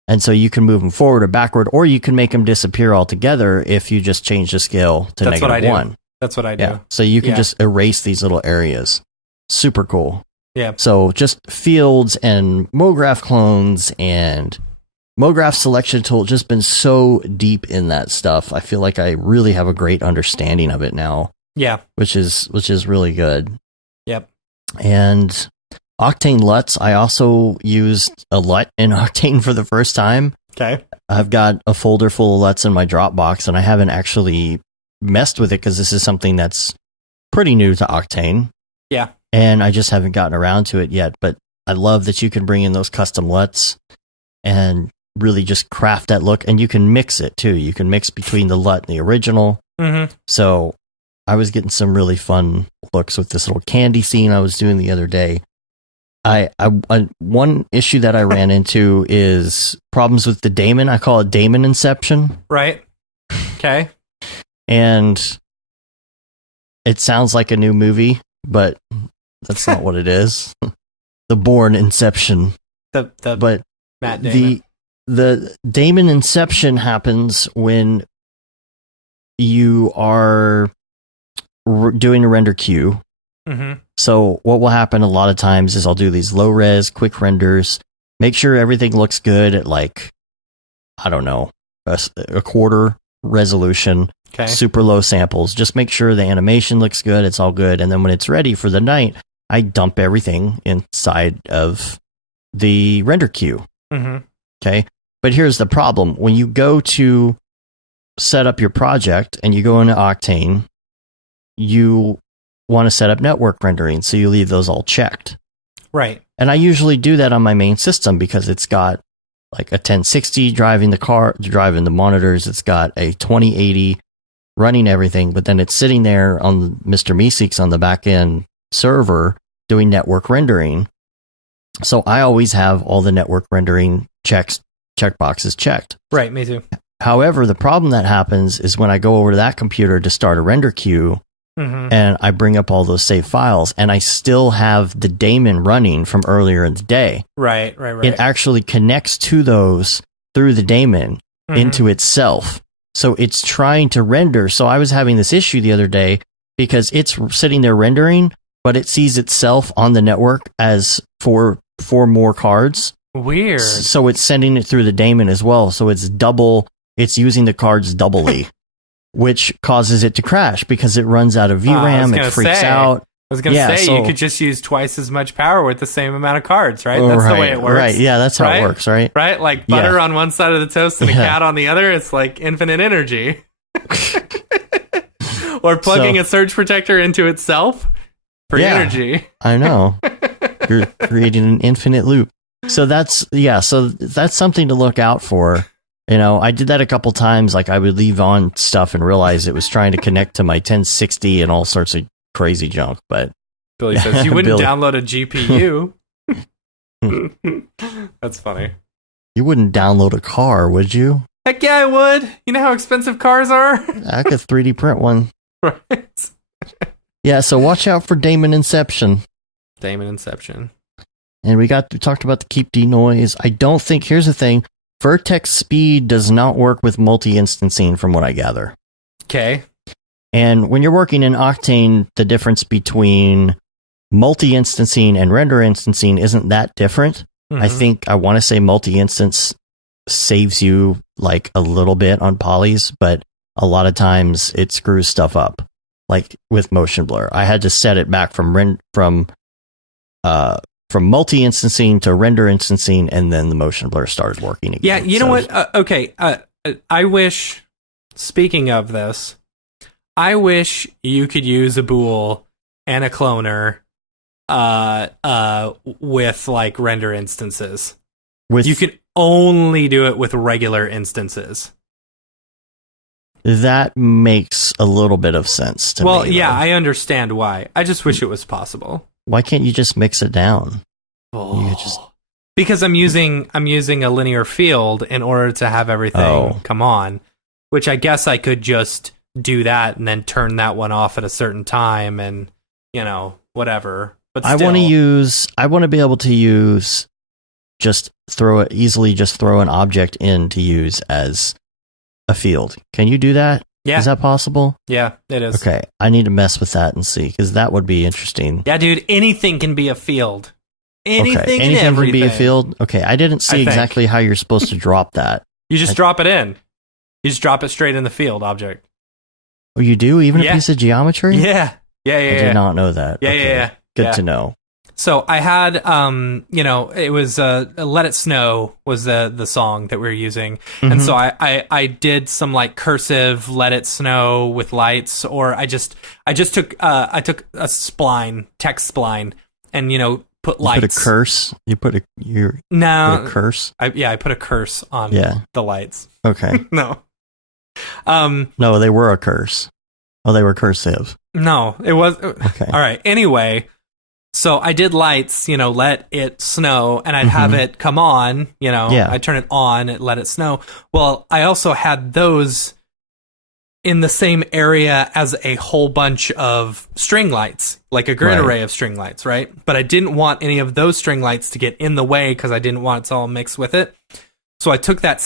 And so you can move them forward or backward, or you can make them disappear altogether if you just change the scale to -1. That's what I do. Yeah. So you can just erase these little areas. Super cool. Yeah. So just fields and MoGraph clones and MoGraph selection tool, just been so deep in that stuff. I feel like I really have a great understanding of it now. Yeah. Which is really good. Yep. And Octane LUTs, I also used a LUT in Octane for the first time. Okay. I've got a folder full of LUTs in my Dropbox, and I haven't actually messed with it because this is something that's pretty new to Octane. Yeah. And I just haven't gotten around to it yet, but I love that you can bring in those custom LUTs and really just craft that look, and you can mix it too. You can mix between the LUT and the original. So I was getting some really fun looks with this little candy scene I was doing the other day. One issue that I ran into is problems with the daemon. I call it daemon inception. Right. Okay. And it sounds like a new movie, but that's not what it is. The Bourne Inception. But Matt Damon. The daemon inception happens when you are doing a render queue. So what will happen a lot of times is I'll do these low res quick renders, make sure everything looks good at like, I don't know, a quarter resolution, super low samples. Just make sure the animation looks good. It's all good. And then when it's ready for the night, I dump everything inside of the render queue. Okay. But here's the problem. When you go to set up your project and you go into Octane, you want to set up network rendering. So you leave those all checked. Right. And I usually do that on my main system because it's got like a 1060 driving the monitors. It's got a 2080 running everything, but then it's sitting there on Mr. Meeseeks on the back end server doing network rendering. So I always have all the network rendering checkboxes checked. Right, me too. However, the problem that happens is when I go over to that computer to start a render queue, and I bring up all those saved files, and I still have the daemon running from earlier in the day. Right. It actually connects to those through the daemon into itself. So it's trying to render. So I was having this issue the other day because it's sitting there rendering, but it sees itself on the network as four more cards. Weird. So it's sending it through the daemon as well. So it's using the cards doubly. Which causes it to crash because it runs out of VRAM, it freaks out. I was going to say, you could just use twice as much power with the same amount of cards, right? That's the way it works. Right, yeah, that's how it works, right? Right? Like butter on one side of the toast and a cat on the other, it's like infinite energy. Or plugging a surge protector into itself for energy. I know. You're creating an infinite loop. So that's something to look out for. You know, I did that a couple times. Like I would leave on stuff and realize it was trying to connect to my 1060 and all sorts of crazy junk. But Billy says you wouldn't download a GPU. That's funny. You wouldn't download a car, would you? Heck yeah, I would. You know how expensive cars are? I could 3D print one. Right. Yeah, so watch out for daemon inception. Daemon inception. And we talked about the keep denoise. I don't think, here's the thing. Vertex speed does not work with multi-instancing from what I gather. Okay. And when you're working in Octane, the difference between multi-instancing and render instancing isn't that different. I think I want to say multi-instance saves you like a little bit on polys, but a lot of times it screws stuff up. Like with motion blur, I had to set it back from multi-instancing to render instancing, and then the motion blur started working again. Yeah, you know what? Okay, I wish. Speaking of this, I wish you could use a bool and a cloner, with like render instances. You could only do it with regular instances. That makes a little bit of sense to me. Well, yeah, I understand why. I just wish it was possible. Why can't you just mix it down? Because I'm using a linear field in order to have everything come on, which I guess I could just do that and then turn that one off at a certain time and, whatever. But still. I want to be able to use just throw an object in to use as a field. Can you do that? Yeah. Is that possible? Yeah, it is. Okay. I need to mess with that and see, because that would be interesting. Yeah, dude, anything can be a field. Anything and everything. Can be a field? Okay, I didn't see exactly how you're supposed to drop that. You just drop it in. You just drop it straight in the field object. Oh, you do? Even a piece of geometry? Yeah. I did not know that. Yeah, yeah. Good to know. So I had, it was "Let It Snow" was the song that we were using, and so I did some like cursive "Let It Snow" with lights, or I just took a spline, text spline, and put lights. You put a curse. You put a put a curse. I put a curse on the lights. Okay. No. No, they were a curse. Oh, they were cursive. No, it was okay. All right. Anyway. So I did lights, let it snow, and I'd have it come on, I'd turn it on, let it snow. Well, I also had those in the same area as a whole bunch of string lights, like a grid array of string lights, right? But I didn't want any of those string lights to get in the way because I didn't want it to all mix with it. So I took the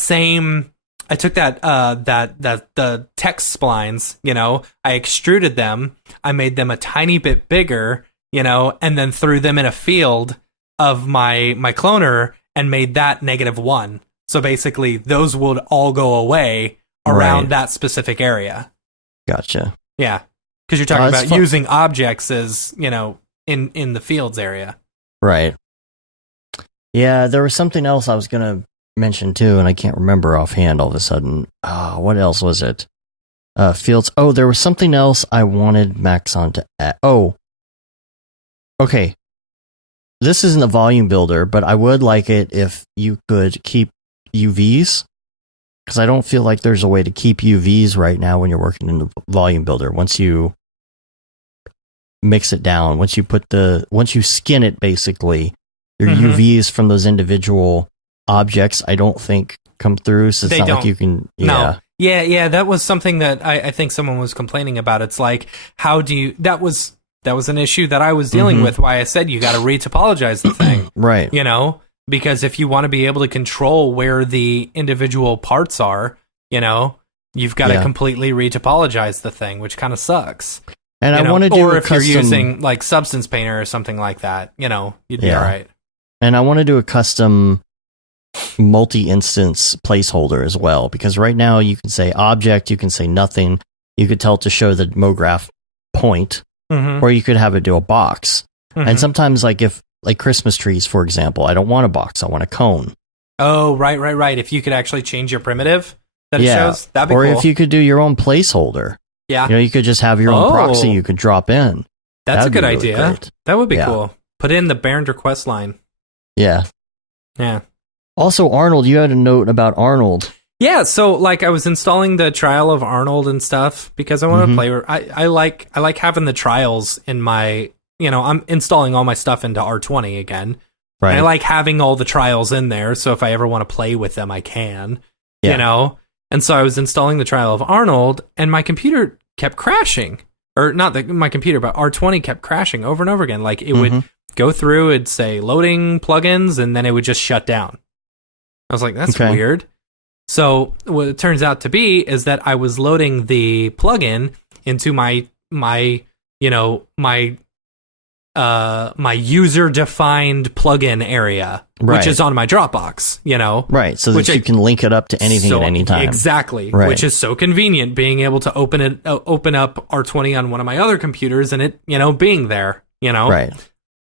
text splines, I extruded them, I made them a tiny bit bigger, and then threw them in a field of my cloner and made that -1. So basically, those would all go away around that specific area. Gotcha. Yeah, because you're talking about using objects as, in the fields area. Right. Yeah, there was something else I was going to mention too, and I can't remember offhand all of a sudden. What else was it? Fields. Oh, there was something else I wanted Maxon to add. Oh. Okay, this isn't a volume builder, but I would like it if you could keep UVs, because I don't feel like there's a way to keep UVs right now when you're working in the volume builder. Once you mix it down, once you skin it, basically, your UVs from those individual objects, I don't think come through. So it's not like you can. Yeah. No. Yeah. That was something that I think someone was complaining about. It's like, how do you? That was an issue that I was dealing with, why I said you got to retopologize the thing. Right. Because if you want to be able to control where the individual parts are, you've got to completely retopologize the thing, which kind of sucks. And I want to do or if you're using like Substance Painter or something like that, you'd be all right. And I want to do a custom multi-instance placeholder as well, because right now you can say object, you can say nothing, you could tell it to show the MoGraph point. Or you could have it do a box. And sometimes, like Christmas trees, for example, I don't want a box, I want a cone. Oh, right. If you could actually change your primitive that it shows, that'd be cool. Or if you could do your own placeholder. Yeah. You could just have your own proxy you could drop in. That's a good idea. Great. That would be cool. Put in the Baron request line. Yeah. Yeah. Also, Arnold, you had a note about Arnold. Yeah, so like I was installing the trial of Arnold and stuff because I want to play. I like having the trials in my. I'm installing all my stuff into R20 again. Right. And I like having all the trials in there, so if I ever want to play with them, I can. Yeah. And so I was installing the trial of Arnold, and my computer kept crashing, or not my computer, but R20 kept crashing over and over again. Like it would go through, it'd say loading plugins, and then it would just shut down. I was like, that's weird. So what it turns out to be is that I was loading the plugin into my my user-defined plugin area, which is on my Dropbox, Right, so that you can link it up to anything at any time. Exactly, right. Which is so convenient, being able to open up R20 on one of my other computers and it, being there, Right.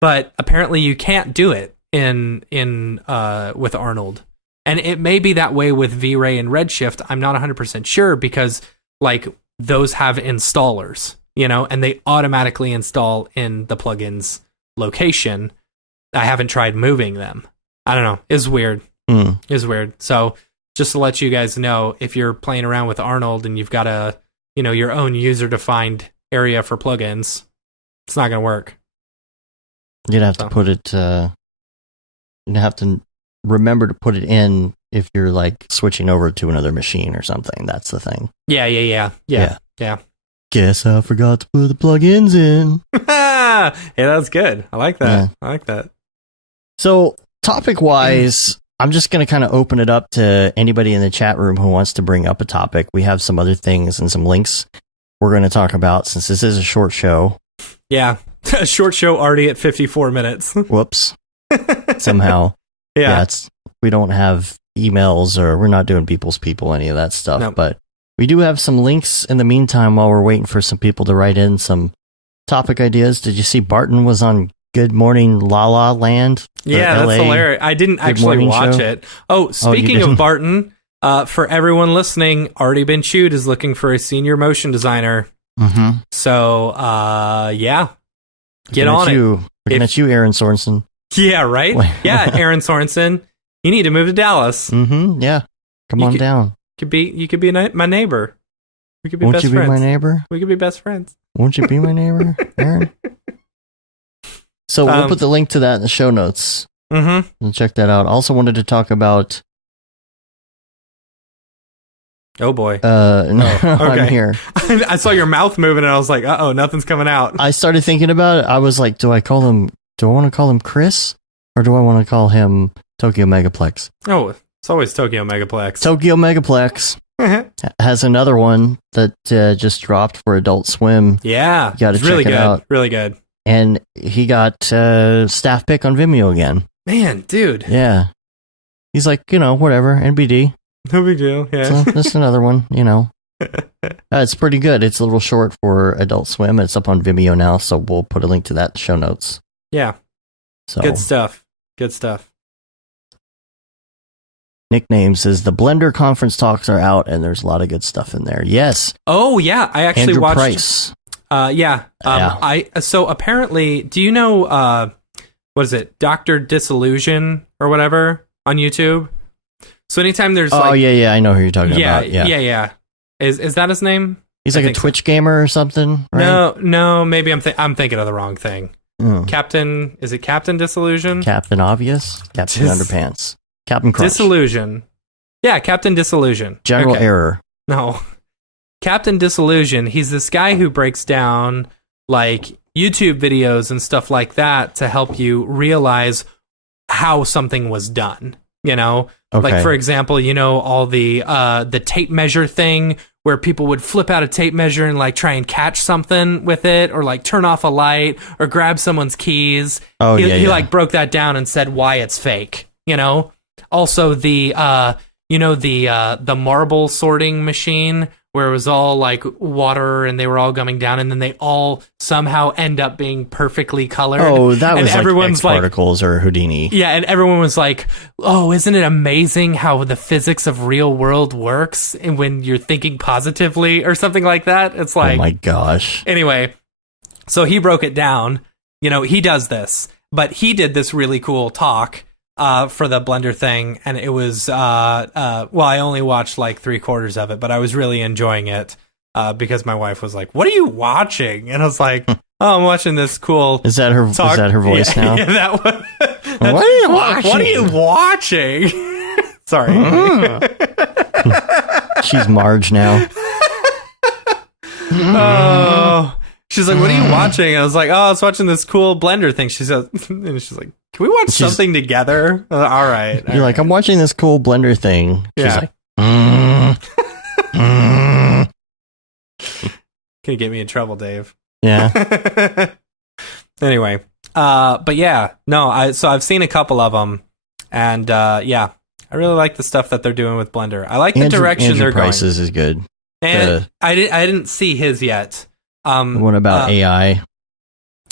But apparently you can't do it in with Arnold. And it may be that way with V-Ray and Redshift. I'm not 100% sure because, like, those have installers, and they automatically install in the plugin's location. I haven't tried moving them. I don't know. It's weird. It's weird. So just to let you guys know, if you're playing around with Arnold and you've got your own user-defined area for plugins, it's not going to work. You'd have to put it, you'd have to remember to put it in if you're like switching over to another machine or something. That's the thing. Yeah. Guess I forgot to put the plugins in. Yeah, that's good. I like that. So topic wise, I'm just going to kind of open it up to anybody in the chat room who wants to bring up a topic. We have some other things and some links we're going to talk about since this is a short show. Yeah. A short show already at 54 minutes. Whoops. Somehow. Yeah. We don't have emails or we're not doing people's people, any of that stuff. Nope. But we do have some links in the meantime while we're waiting for some people to write in some topic ideas. Did you see Barton was on Good Morning La La Land? Yeah, that's hilarious. I didn't actually watch it. Oh, speaking of Barton, for everyone listening, Already Been Chewed is looking for a senior motion designer. Mm-hmm. So, yeah. Get on it. Looking at you, Aaron Sorensen. Yeah, right? Yeah, Aaron Sorensen. You need to move to Dallas. Mm-hmm. Yeah. Come on down. You could be my neighbor. We could be best friends. Won't you be my neighbor? We could be best friends. Won't you be my neighbor, Aaron? So we'll put the link to that in the show notes. Mm-hmm. And check that out. Also wanted to talk about... Oh boy. No, okay. I'm here. I saw your mouth moving and I was like, uh-oh, nothing's coming out. I started thinking about it. I was like, do I want to call him Chris? Or do I want to call him Tokyo Megaplex? Oh, it's always Tokyo Megaplex. Tokyo Megaplex has another one that just dropped for Adult Swim. Yeah. You got to check it out. Really good. And he got staff pick on Vimeo again. Man, dude. Yeah. He's like, whatever, NBD. No big deal, yeah. So just another one, It's pretty good. It's a little short for Adult Swim. It's up on Vimeo now, so we'll put a link to that in the show notes. Yeah. So Good stuff. Nickname says the Blender conference talks are out, and there's a lot of good stuff in there. Yes. Oh, yeah. I actually Andrew watched... Price. Yeah. So apparently, do you know, what is it? Dr. Disillusion or whatever on YouTube? So anytime there's yeah, I know who you're talking about. Yeah. Is that his name? He's like a Twitch gamer or something, right? No, maybe I'm thinking of the wrong thing. Is it Captain Disillusion? Captain Obvious? Captain Underpants. Captain Crunch. Disillusion. Yeah, Captain Disillusion. General Error. No. Captain Disillusion, he's this guy who breaks down like YouTube videos and stuff like that to help you realize how something was done, Okay. Like, for example, all the tape measure thing where people would flip out a tape measure and like try and catch something with it, or like turn off a light or grab someone's keys. He like broke that down and said why it's fake, Also the the marble sorting machine where it was all like water and they were all coming down and then they all somehow end up being perfectly colored. Oh, that was everyone's like X-Particles or Houdini. Yeah, and everyone was like, oh, isn't it amazing how the physics of real world works and when you're thinking positively or something like that? It's like... Oh my gosh. Anyway, so he broke it down. He does this, but he did this really cool talk for the Blender thing, and it was I only watched like 3/4 of it, but I was really enjoying it because my wife was like, "What are you watching?" And I was like, "Oh, I'm watching this cool." Is that her voice now? Yeah, that one. What are you watching? What are you watching? Sorry. She's Marge now. Oh. She's like, what are you watching? And I was like, oh, I was watching this cool Blender thing. She's like, can we watch something together? All right. You're like, I'm watching this cool Blender thing. She's like, Gonna get me in trouble, Dave. Yeah. Anyway, But yeah, no, so I've seen a couple of them, and yeah, I really like the stuff that they're doing with Blender. I like the direction they're going. Prices is good. And I didn't see his yet. The one about AI.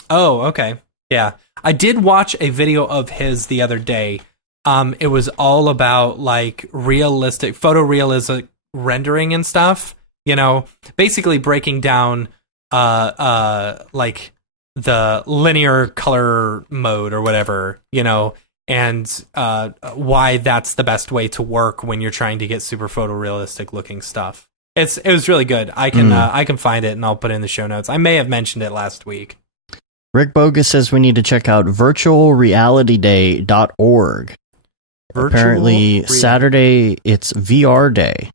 Oh, okay. Yeah. I did watch a video of his the other day. It was all about like photorealistic rendering and stuff, basically breaking down like the linear color mode or whatever, and why that's the best way to work when you're trying to get super photorealistic looking stuff. It was really good. I can find it and I'll put it in the show notes. I may have mentioned it last week. Rick Bogus says we need to check out virtualrealityday.org. Apparently Saturday it's VR day.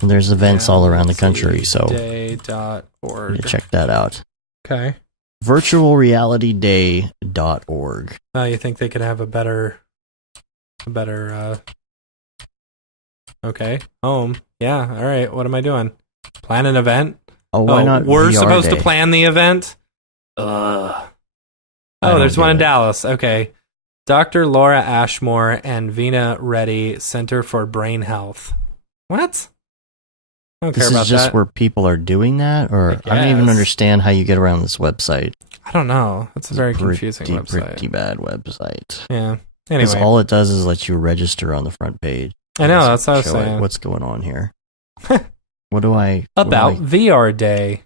And there's events all around the country, so day.org. Check that out. Okay. virtualrealityday.org. You think they could have a better okay. Home. Yeah, all right. What am I doing? Plan an event? Oh, why not we're VR supposed day? To plan the event? Oh, there's one in Dallas. Okay. Dr. Laura Ashmore and Veena Reddy Center for Brain Health. What? I don't care about that. This is just where people are doing that? Or I don't even understand how you get around this website. I don't know. It's a very confusing website. Pretty bad website. Yeah. Anyway. All it does is let you register on the front page. I know, that's what I was saying. What's going on here? About VR Day.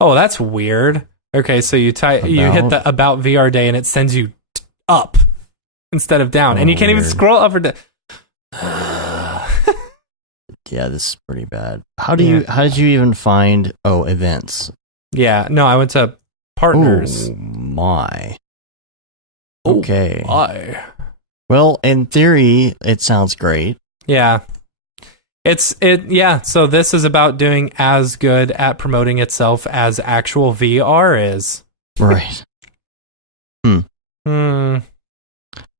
Oh, that's weird. Okay, so you hit the About VR Day and it sends you up instead of down. And you can't even scroll up or down. Yeah, this is pretty bad. How did you even find events? Yeah, no, I went to partners. Oh my. Okay. Oh my. Well, in theory, it sounds great. Yeah. So this is about doing as good at promoting itself as actual VR is. Right.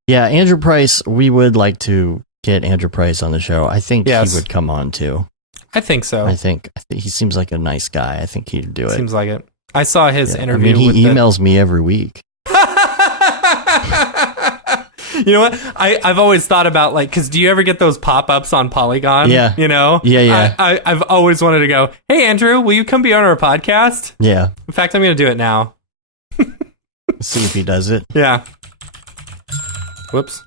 Yeah, Andrew Price, we would like to get Andrew Price on the show. I think he would come on too. I think so. I think he seems like a nice guy. I think he'd do it. Seems like it. I saw his interview. He emails me every week. You know what? I've always thought about because do you ever get those pop-ups on Polygon? Yeah. Yeah. I've always wanted to go, hey, Andrew, will you come be on our podcast? Yeah. In fact, I'm going to do it now. See if he does it. Yeah. Whoops.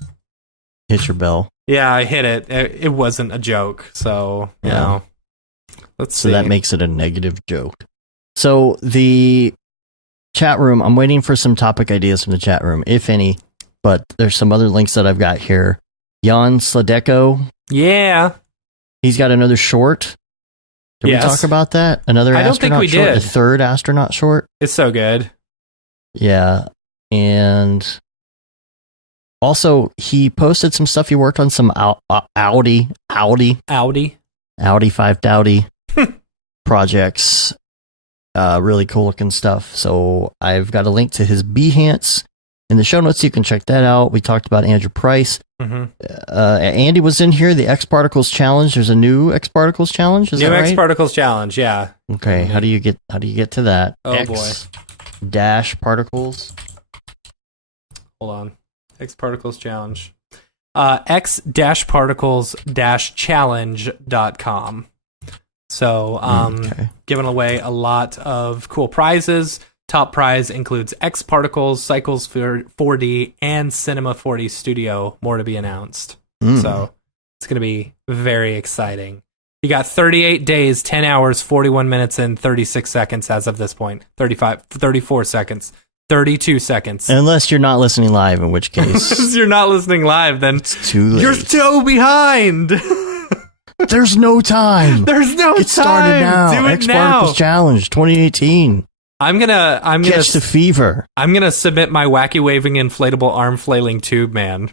Hit your bell. Yeah, I hit it. It wasn't a joke. So, let's see. So that makes it a negative joke. So the chat room, I'm waiting for some topic ideas from the chat room, if any. But there's some other links that I've got here. Jan Sladeko. Yeah. He's got another short. Did we talk about that? Another astronaut short? I don't think we did. The third astronaut short? It's so good. Yeah. And also, he posted some stuff. He worked on some Audi 5 Audi projects. Really cool looking stuff. So I've got a link to his Behance in the show notes. You can check that out. We talked about Andrew Price. Mm-hmm. Andy was in here. The X Particles Challenge. There's a new X Particles Challenge. Is that right? New X Particles Challenge. Yeah. Okay. How do you get to that? Oh boy. Dash particles. Hold on. X Particles Challenge. X-particles-challenge.com. So, giving away a lot of cool prizes. Top prize includes X Particles, Cycles 4D, and Cinema 4D Studio. More to be announced. So it's going to be very exciting. You got 38 days, 10 hours, 41 minutes, and 36 seconds as of this point. 34 seconds, 32 seconds. Unless you're not listening live, in which case... If you're not listening live, then it's too late. You're so behind. There's no time. There's no time. Get started now. Do it X now. Particles Challenge 2018. I'm gonna catch the fever. I'm gonna submit my wacky waving inflatable arm flailing tube man.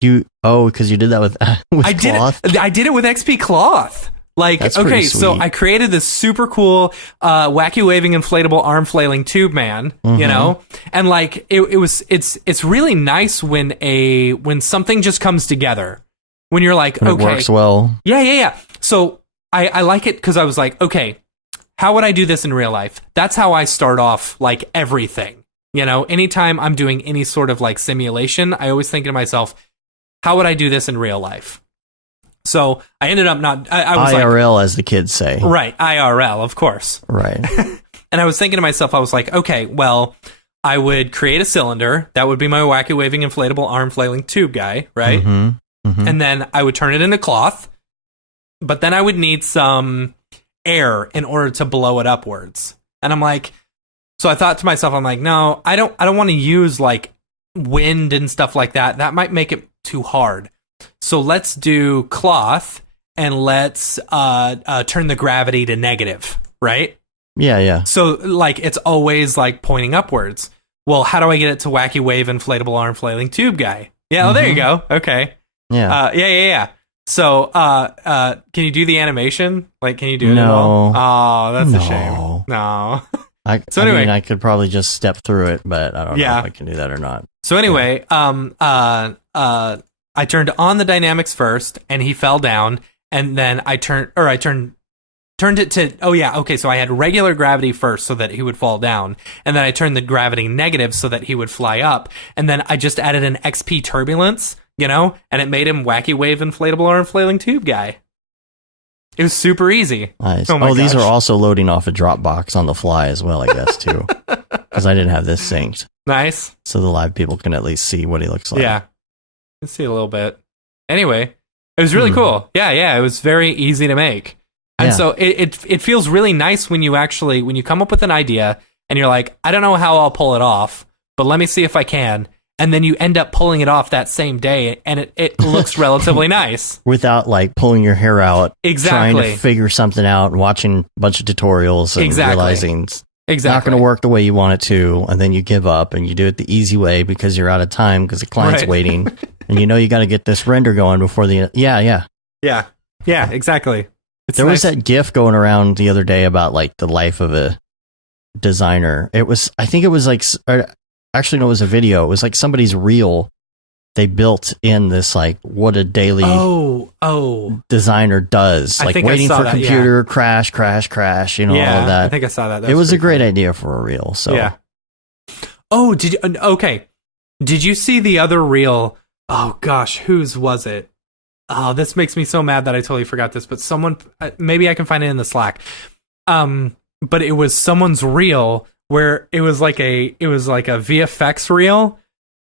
Because you did that with cloth? I did it with XP cloth. That's okay, so I created this super cool wacky waving inflatable arm flailing tube man, and it's really nice when something just comes together. When you're like, it works well. Yeah. So I like it because I was like, okay, how would I do this in real life? That's how I start off everything. anytime I'm doing any sort of like simulation, I always think to myself, how would I do this in real life? So I ended up I was IRL, as the kids say. Right. IRL, of course. Right. And I was thinking to myself, I was like, okay, well, I would create a cylinder. That would be my wacky waving inflatable arm flailing tube guy, right? Mm-hmm. Mm-hmm. And then I would turn it into cloth, but then I would need some air in order to blow it upwards. And I'm like, so I thought to myself, I'm like, no, I don't want to use like wind and stuff like that. That might make it too hard. So let's do cloth and let's turn the gravity to negative, right? Yeah. So like it's always like pointing upwards. Well, how do I get it to wacky wave inflatable arm flailing tube guy? Yeah, there you go. Okay. Yeah. Yeah. So, can you do the animation? Like, can you do it at all? Oh, that's a shame. No. I mean, I could probably just step through it, but I don't know if I can do that or not. So anyway, I turned on the dynamics first, and he fell down, and then I turned it to, so I had regular gravity first so that he would fall down, and then I turned the gravity negative so that he would fly up, and then I just added an XP turbulence, and it made him wacky wave inflatable arm flailing tube guy. It was super easy. Nice. Oh, these are also loading off a Dropbox on the fly as well, I guess, too. Because I didn't have this synced. Nice. So the live people can at least see what he looks like. Yeah. You can see a little bit. Anyway, it was really cool. Yeah. It was very easy to make. And so it feels really nice when you come up with an idea and you're like, I don't know how I'll pull it off, but let me see if I can. And then you end up pulling it off that same day, and it looks relatively nice. Without, like, pulling your hair out, exactly, trying to figure something out, and watching a bunch of tutorials, and realizing it's not going to work the way you want it to, and then you give up, and you do it the easy way because you're out of time, because the client's waiting, and you got to get this render going before the... Yeah, exactly. There was that GIF going around the other day about, like, the life of a designer. It was a video. It was like somebody's reel they built in this, like, what a daily designer does. Like, waiting for computer, crash, all of that. I think I saw that. It was a great idea for a reel. So yeah. Oh, did you see the other reel? Oh, gosh, whose was it? Oh, this makes me so mad that I totally forgot this, but someone, maybe I can find it in the Slack. But it was someone's reel where it was like a VFX reel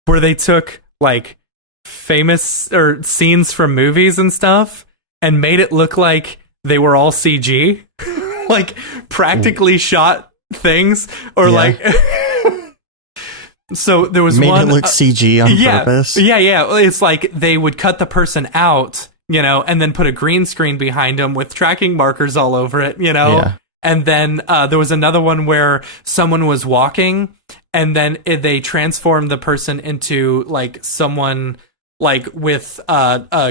where they took like famous or scenes from movies and stuff and made it look like they were all CG, like practically shot things, or like. So there was made one it look CG on purpose. Yeah. It's like they would cut the person out, and then put a green screen behind them with tracking markers all over it, Yeah. And then there was another one where someone was walking, and then they transformed the person into like someone like with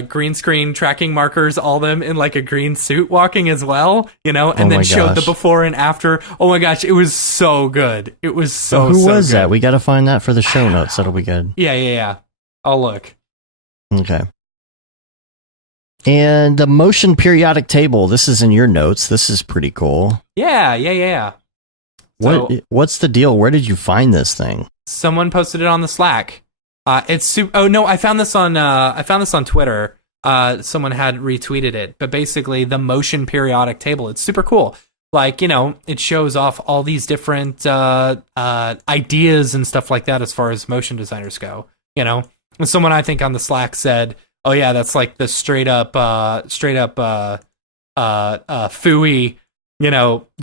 green screen tracking markers, all them in like a green suit walking as well, and then showed the before and after. Oh my gosh, it was so good. It was so who was good. that? We got to find that for the show notes. That'll be good. Yeah. I'll look. Okay. And the motion periodic table. This is in your notes. This is pretty cool. Yeah. What's the deal? Where did you find this thing? Someone posted it on the Slack. It's super. Oh no, I found this on Twitter. Someone had retweeted it. But basically, the motion periodic table. It's super cool. Like, it shows off all these different ideas and stuff like that as far as motion designers go. And someone I think on the Slack said, oh yeah, that's like the straight up FUI,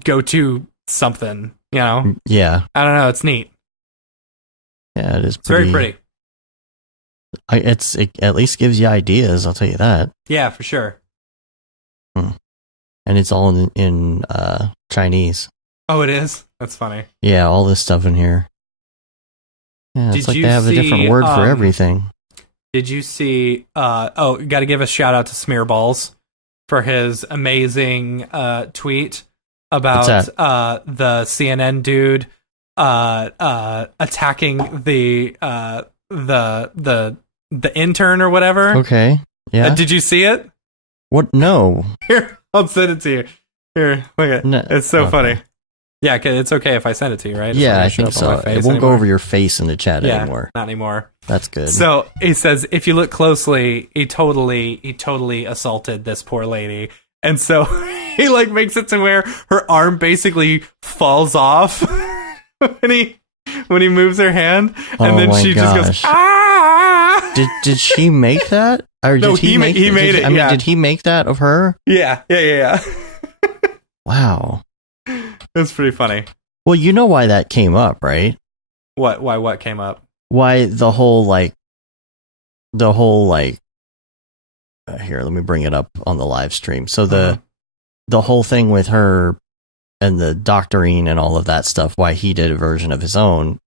go to something, Yeah. I don't know. It's neat. Yeah, it is. It's very pretty. It at least gives you ideas. I'll tell you that. Yeah, for sure. And it's all in Chinese. Oh, it is? That's funny. Yeah, all this stuff in here. Yeah, it's like they have a different word for everything. Did you see... got to give a shout out to Smearballs for his amazing tweet about the CNN dude attacking the intern or whatever. Okay, yeah. Did you see it? What? No. Here, I'll send it to you. Here, look at it. No. It's so funny. Yeah, it's okay if I send it to you, right? Yeah, I think so. It won't go over your face in the chat anymore. Not anymore. That's good. So he says, if you look closely, he totally assaulted this poor lady. And so he like makes it to where her arm basically falls off when he moves her hand, and then she just goes, ah! Did she make that? Or no, he made it. I mean, did he make that of her? Yeah. Wow. It's pretty funny. Well, you know why that came up, right? What? Why? What came up? Why the whole here, let me bring it up on the live stream. So the whole thing with her and the doctoring and all of that stuff, why he did a version of his own,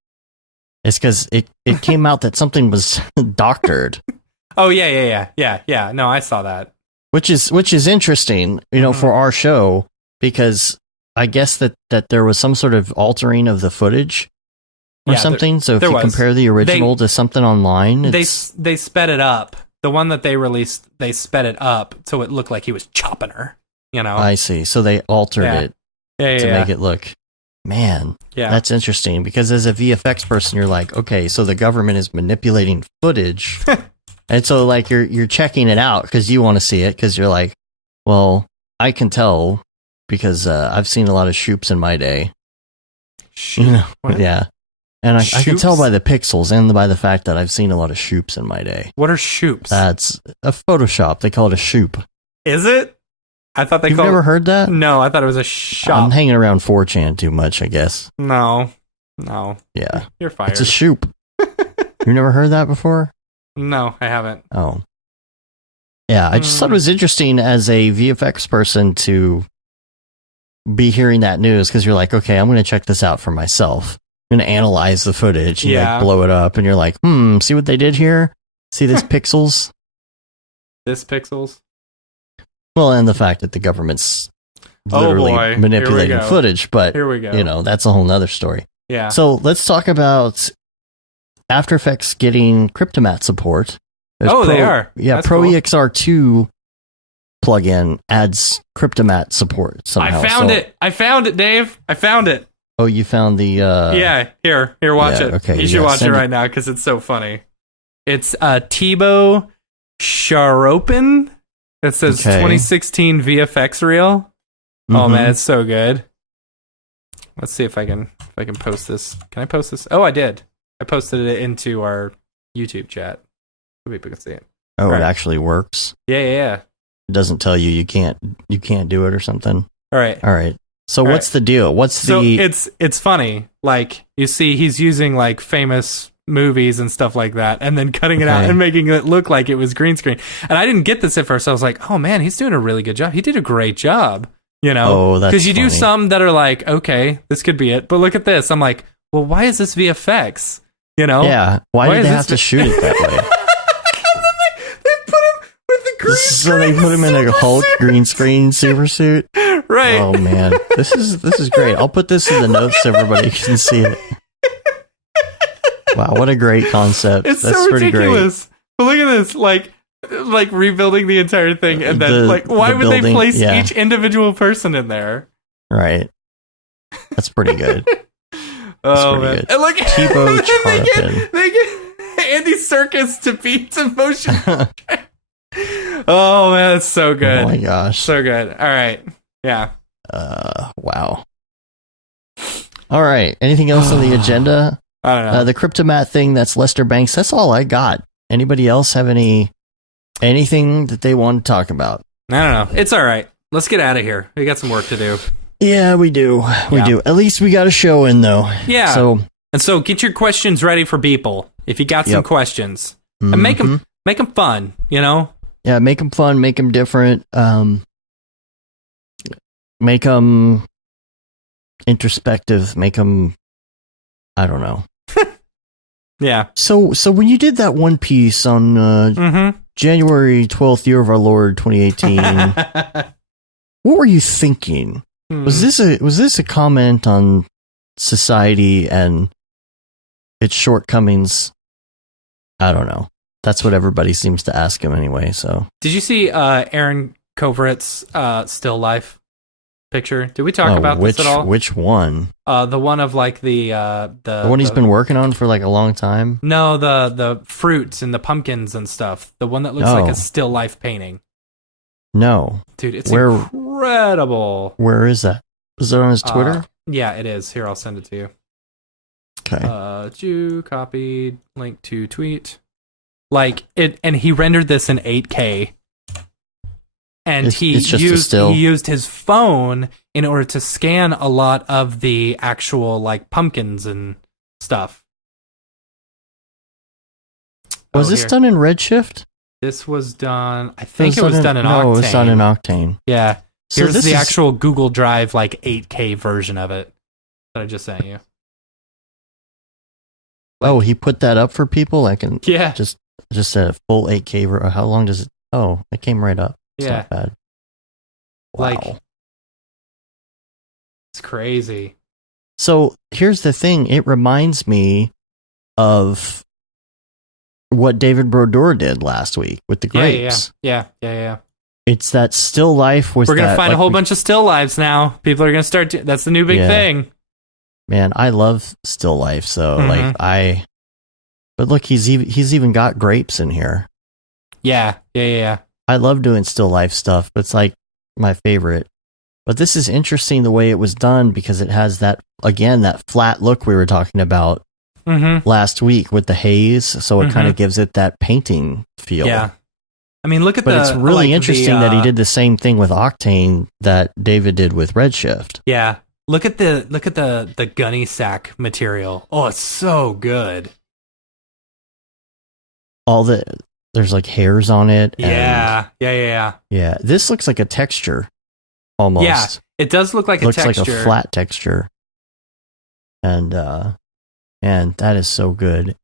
is because it came out that something was doctored. Oh yeah. No, I saw that. Which is interesting, for our show, because I guess that there was some sort of altering of the footage or something. So if you compare the original to something online, they sped it up. The one that they released, they sped it up so it looked like he was chopping her. I see. So they altered it to make it look. Man, that's interesting, because as a VFX person, you're like, okay, so the government is manipulating footage, and so like you're checking it out because you want to see it, because you're like, well, I can tell because I've seen a lot of shoops in my day. Yeah. And I can tell by the pixels and by the fact that I've seen a lot of shoops in my day. What are shoops? That's a Photoshop. They call it a shoop. Is it? I thought You've never heard that? No, I thought it was a shop. I'm hanging around 4chan too much, I guess. No. Yeah. You're fired. It's a shoop. You've never heard that before? No, I haven't. Oh. Yeah, I just thought it was interesting as a VFX person to be hearing that news, because you're like, okay, I'm going to check this out for myself. I'm going to analyze the footage and like blow it up, and you're like, see what they did here? See this pixels? This pixels? Well, and the fact that the government's literally manipulating footage, but here we go. That's a whole nother story. Yeah. So let's talk about After Effects getting Cryptomatte support. They are. Yeah, That's Pro cool. EXR2 plugin adds Cryptomatte support somehow. I found it, Dave. I found it. Oh, you found the... Yeah, here, watch it. Okay, you should watch it right now, because it's so funny. It's Thibaut Charopin. It says 2016 VFX reel. Oh man, it's so good. Let's see if I can post this. Can I post this? Oh, I did. I posted it into our YouTube chat. So people can see it. Oh, it actually works. Yeah. It doesn't tell you can't do it or something. All right. So what's the deal? It's funny. Like, you see he's using like famous movies and stuff like that, and then cutting it out and making it look like it was green screen. And I didn't get this at first. I was like, oh man, he's doing a really good job. He did a great job. Because you do some that are like, okay, this could be it, but look at this. I'm like, well, why is this VFX? Yeah. Why did they have to shoot it that way? They put him with the green screen. So they put him in a Hulk green screen super suit. Right. Oh man, this is great. I'll put this in the notes so everybody can see it. Wow, what a great concept. It's That's so pretty ridiculous. Great. But look at this, like rebuilding the entire thing, and then why would they place each individual person in there? Right. That's pretty good. Oh man! Good. And look, Thibaut Charopin. They get Andy Serkis to beat some motion. Oh man, it's so good. Oh my gosh, so good. All right, yeah. Wow. All right. Anything else on the agenda? I don't know. The Cryptomatte thing. That's Lester Banks. That's all I got. Anybody else have anything that they want to talk about? I don't know. It's all right. Let's get out of here. We got some work to do. Yeah, we do. We do. At least we got a show in, though. Yeah. So get your questions ready for people. If you got some questions, and make them fun. Yeah, make them fun. Make them different. Make them introspective. Make them. I don't know. Yeah. So when you did that one piece on January 12th, year of our Lord 2018, what were you thinking? Was this a comment on society and its shortcomings? I don't know. That's what everybody seems to ask him anyway. So, did you see Aaron Covert's Still Life? picture? Did we talk about this at all? Which one? The one of like the one he's been working on for like a long time. No, the fruits and the pumpkins and stuff. The one that looks like a still life painting. No, dude, it's incredible. Where is that? Is it on his Twitter? Yeah, it is. Here, I'll send it to you. Okay. Copied link to tweet. Like it, and he rendered this in 8K. And he used his phone in order to scan a lot of the actual like pumpkins and stuff. Was this done in Redshift? This was done. I think it was done in Octane. No, it was done in Octane. Yeah. So here's the actual Google Drive like 8K version of it that I just sent you. Oh, he put that up for people. I can just said a full 8K. How long does it? Oh, it came right up. It's not bad. Wow. Like, it's crazy. So here's the thing. It reminds me of what David Brodeur did last week with the grapes. Yeah. It's that still life. We're going to find a whole bunch of still lives now. People are going to start. That's the new big thing. Man, I love still life. So but look, he's even got grapes in here. Yeah. I love doing still life stuff. It's like my favorite. But this is interesting the way it was done because it has that flat look we were talking about last week with the haze. So it kind of gives it that painting feel. Yeah. I mean, look at it's really interesting that he did the same thing with Octane that David did with Redshift. Yeah. Look at the gunny sack material. Oh, it's so good. There's like hairs on it. Yeah. This looks like a texture almost. Yeah, it does look like a texture. Looks like a flat texture. And that is so good.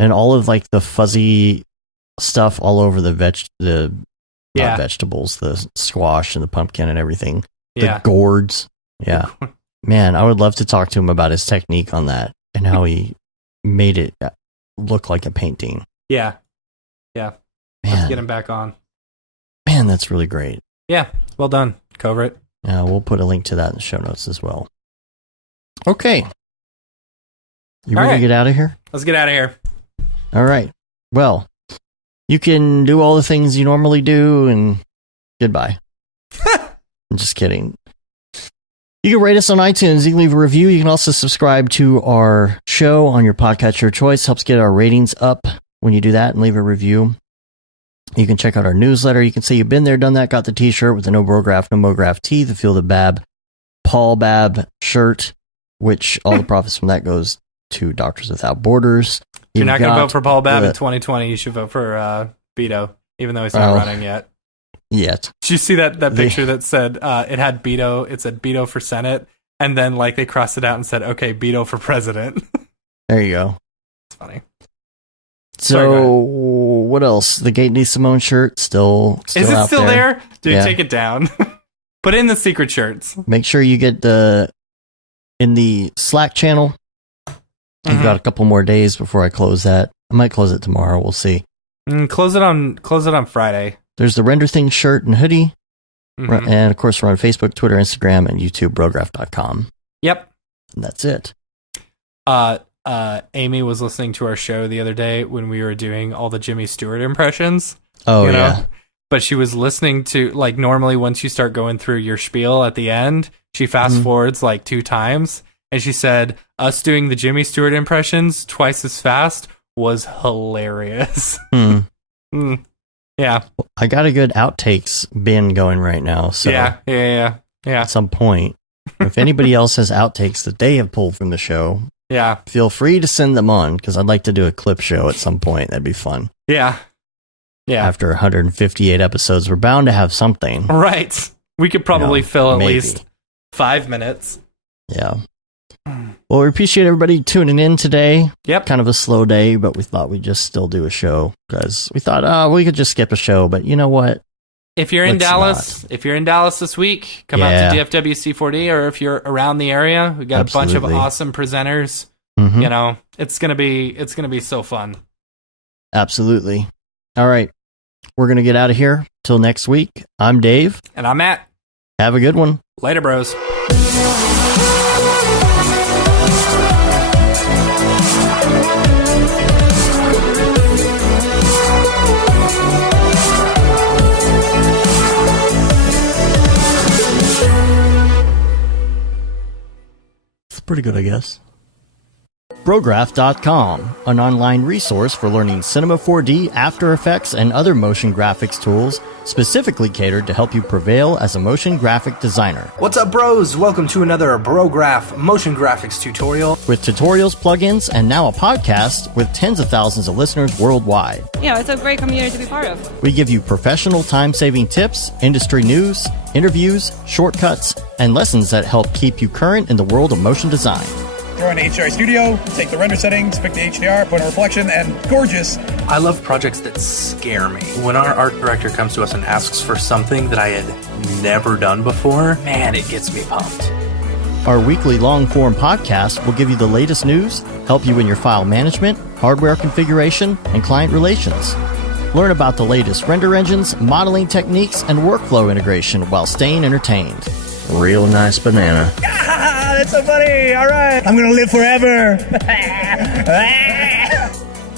And all of like the fuzzy stuff all over the vegetables, the squash and the pumpkin and everything. The gourds. Yeah. Man, I would love to talk to him about his technique on that and how he made it look like a painting. Yeah. Let's get him back on. Man, that's really great. Yeah, well done, Covert. Yeah, we'll put a link to that in the show notes as well. Okay. You ready to get out of here? Let's get out of here. All right. Well, you can do all the things you normally do and goodbye. I'm just kidding. You can rate us on iTunes. You can leave a review. You can also subscribe to our show on your podcatcher of choice. Helps get our ratings up when you do that and leave a review. You can check out our newsletter. You can say you've been there, done that, got the t-shirt with the No Brograph, No Mograph tee, the Feel the Bab, Paul Bab shirt, which all the profits from that goes to Doctors Without Borders. If you're not going to vote for Paul Bab in 2020, you should vote for Beto, even though he's not running yet. Yet. Did you see that picture that said it had Beto? It said Beto for Senate, and then like they crossed it out and said, "Okay, Beto for president." There you go. It's funny. So what else? The Gate Simone shirt still is it out still there? Dude, take it down. Put in the secret shirts. Make sure you get in the Slack channel. I've got a couple more days before I close that. I might close it tomorrow. We'll see. Close it on Friday. There's the Render Thing shirt and hoodie. And of course, we're on Facebook, Twitter, Instagram, and YouTube, Brograph.com. Yep. And that's it. Amy was listening to our show the other day when we were doing all the Jimmy Stewart impressions. Oh, yeah. But she was listening to, like, normally once you start going through your spiel at the end, she fast forwards like 2 times. And she said, us doing the Jimmy Stewart impressions twice as fast was hilarious. Yeah. I got a good outtakes bin going right now. So yeah. At some point, if anybody else has outtakes that they have pulled from the show, feel free to send them on, because I'd like to do a clip show at some point. That'd be fun. Yeah. After 158 episodes, we're bound to have something. Right. We could probably fill at least 5 minutes. Yeah. Well, we appreciate everybody tuning in today. Yep. Kind of a slow day, but we thought we'd just still do a show, because we thought, we could just skip a show, but you know what? If you're in Dallas, this week, come out to DFWC4D, or if you're around the area, we got a bunch of awesome presenters. You know, it's gonna be so fun. Absolutely. All right, we're gonna get out of here. Till next week. I'm Dave, and I'm Matt. Have a good one. Later, bros. It's pretty good, I guess. Brograph.com, an online resource for learning Cinema 4D, After Effects, and other motion graphics tools specifically catered to help you prevail as a motion graphic designer. What's up, bros? Welcome to another Brograph motion graphics tutorial. With tutorials, plugins, and now a podcast with tens of thousands of listeners worldwide. Yeah, it's a great community to be part of. We give you professional time-saving tips, industry news, interviews, shortcuts, and lessons that help keep you current in the world of motion design. Throw in HDR Studio, take the render settings, pick the HDR, put in a reflection, and gorgeous. I love projects that scare me. When our art director comes to us and asks for something that I had never done before, man, it gets me pumped. Our weekly long-form podcast will give you the latest news, help you in your file management, hardware configuration, and client relations. Learn about the latest render engines, modeling techniques, and workflow integration while staying entertained. Real nice banana. Ah, that's so funny. All right. I'm going to live forever.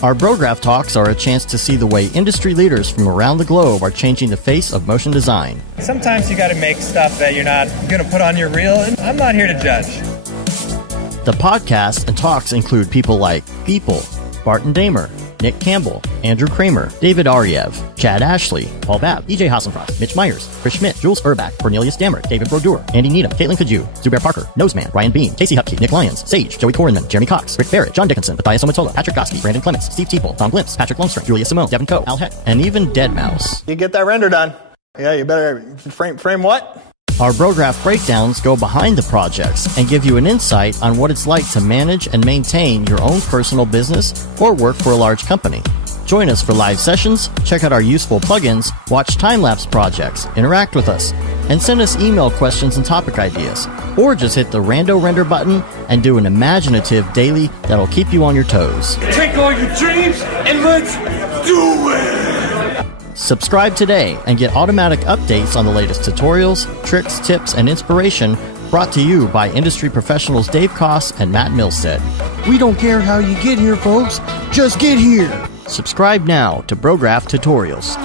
Our Brograph Talks are a chance to see the way industry leaders from around the globe are changing the face of motion design. Sometimes you got to make stuff that you're not going to put on your reel, and I'm not here to judge. The podcasts and talks include people like Beeple, Barton Damer, Nick Campbell, Andrew Kramer, David Ariev, Chad Ashley, Paul Babb, EJ Hassenfrost, Mitch Myers, Chris Schmidt, Jules Urbach, Cornelius Dammert, David Brodeur, Andy Needham, Caitlin Kaju, Zubair Parker, Noseman, Ryan Bean, Casey Hupke, Nick Lyons, Sage, Joey Korenman, Jeremy Cox, Rick Barrett, John Dickinson, Matthias Omatola, Patrick Goski, Brandon Clements, Steve Teeple, Tom Glimpse, Patrick Lundstrom, Julia Simone, Devin Coe, Al Heck, and even Deadmau5. You get that render done. Yeah, you better frame what? Our Brograph breakdowns go behind the projects and give you an insight on what it's like to manage and maintain your own personal business or work for a large company. Join us for live sessions, check out our useful plugins, watch time-lapse projects, interact with us, and send us email questions and topic ideas. Or just hit the Rando Render button and do an imaginative daily that'll keep you on your toes. Take all your dreams and let's do it! Subscribe today and get automatic updates on the latest tutorials, tricks, tips, and inspiration brought to you by industry professionals Dave Koss and Matt Milstead. We don't care how you get here, folks. Just get here. Subscribe now to Brograph Tutorials.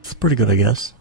It's pretty good, I guess.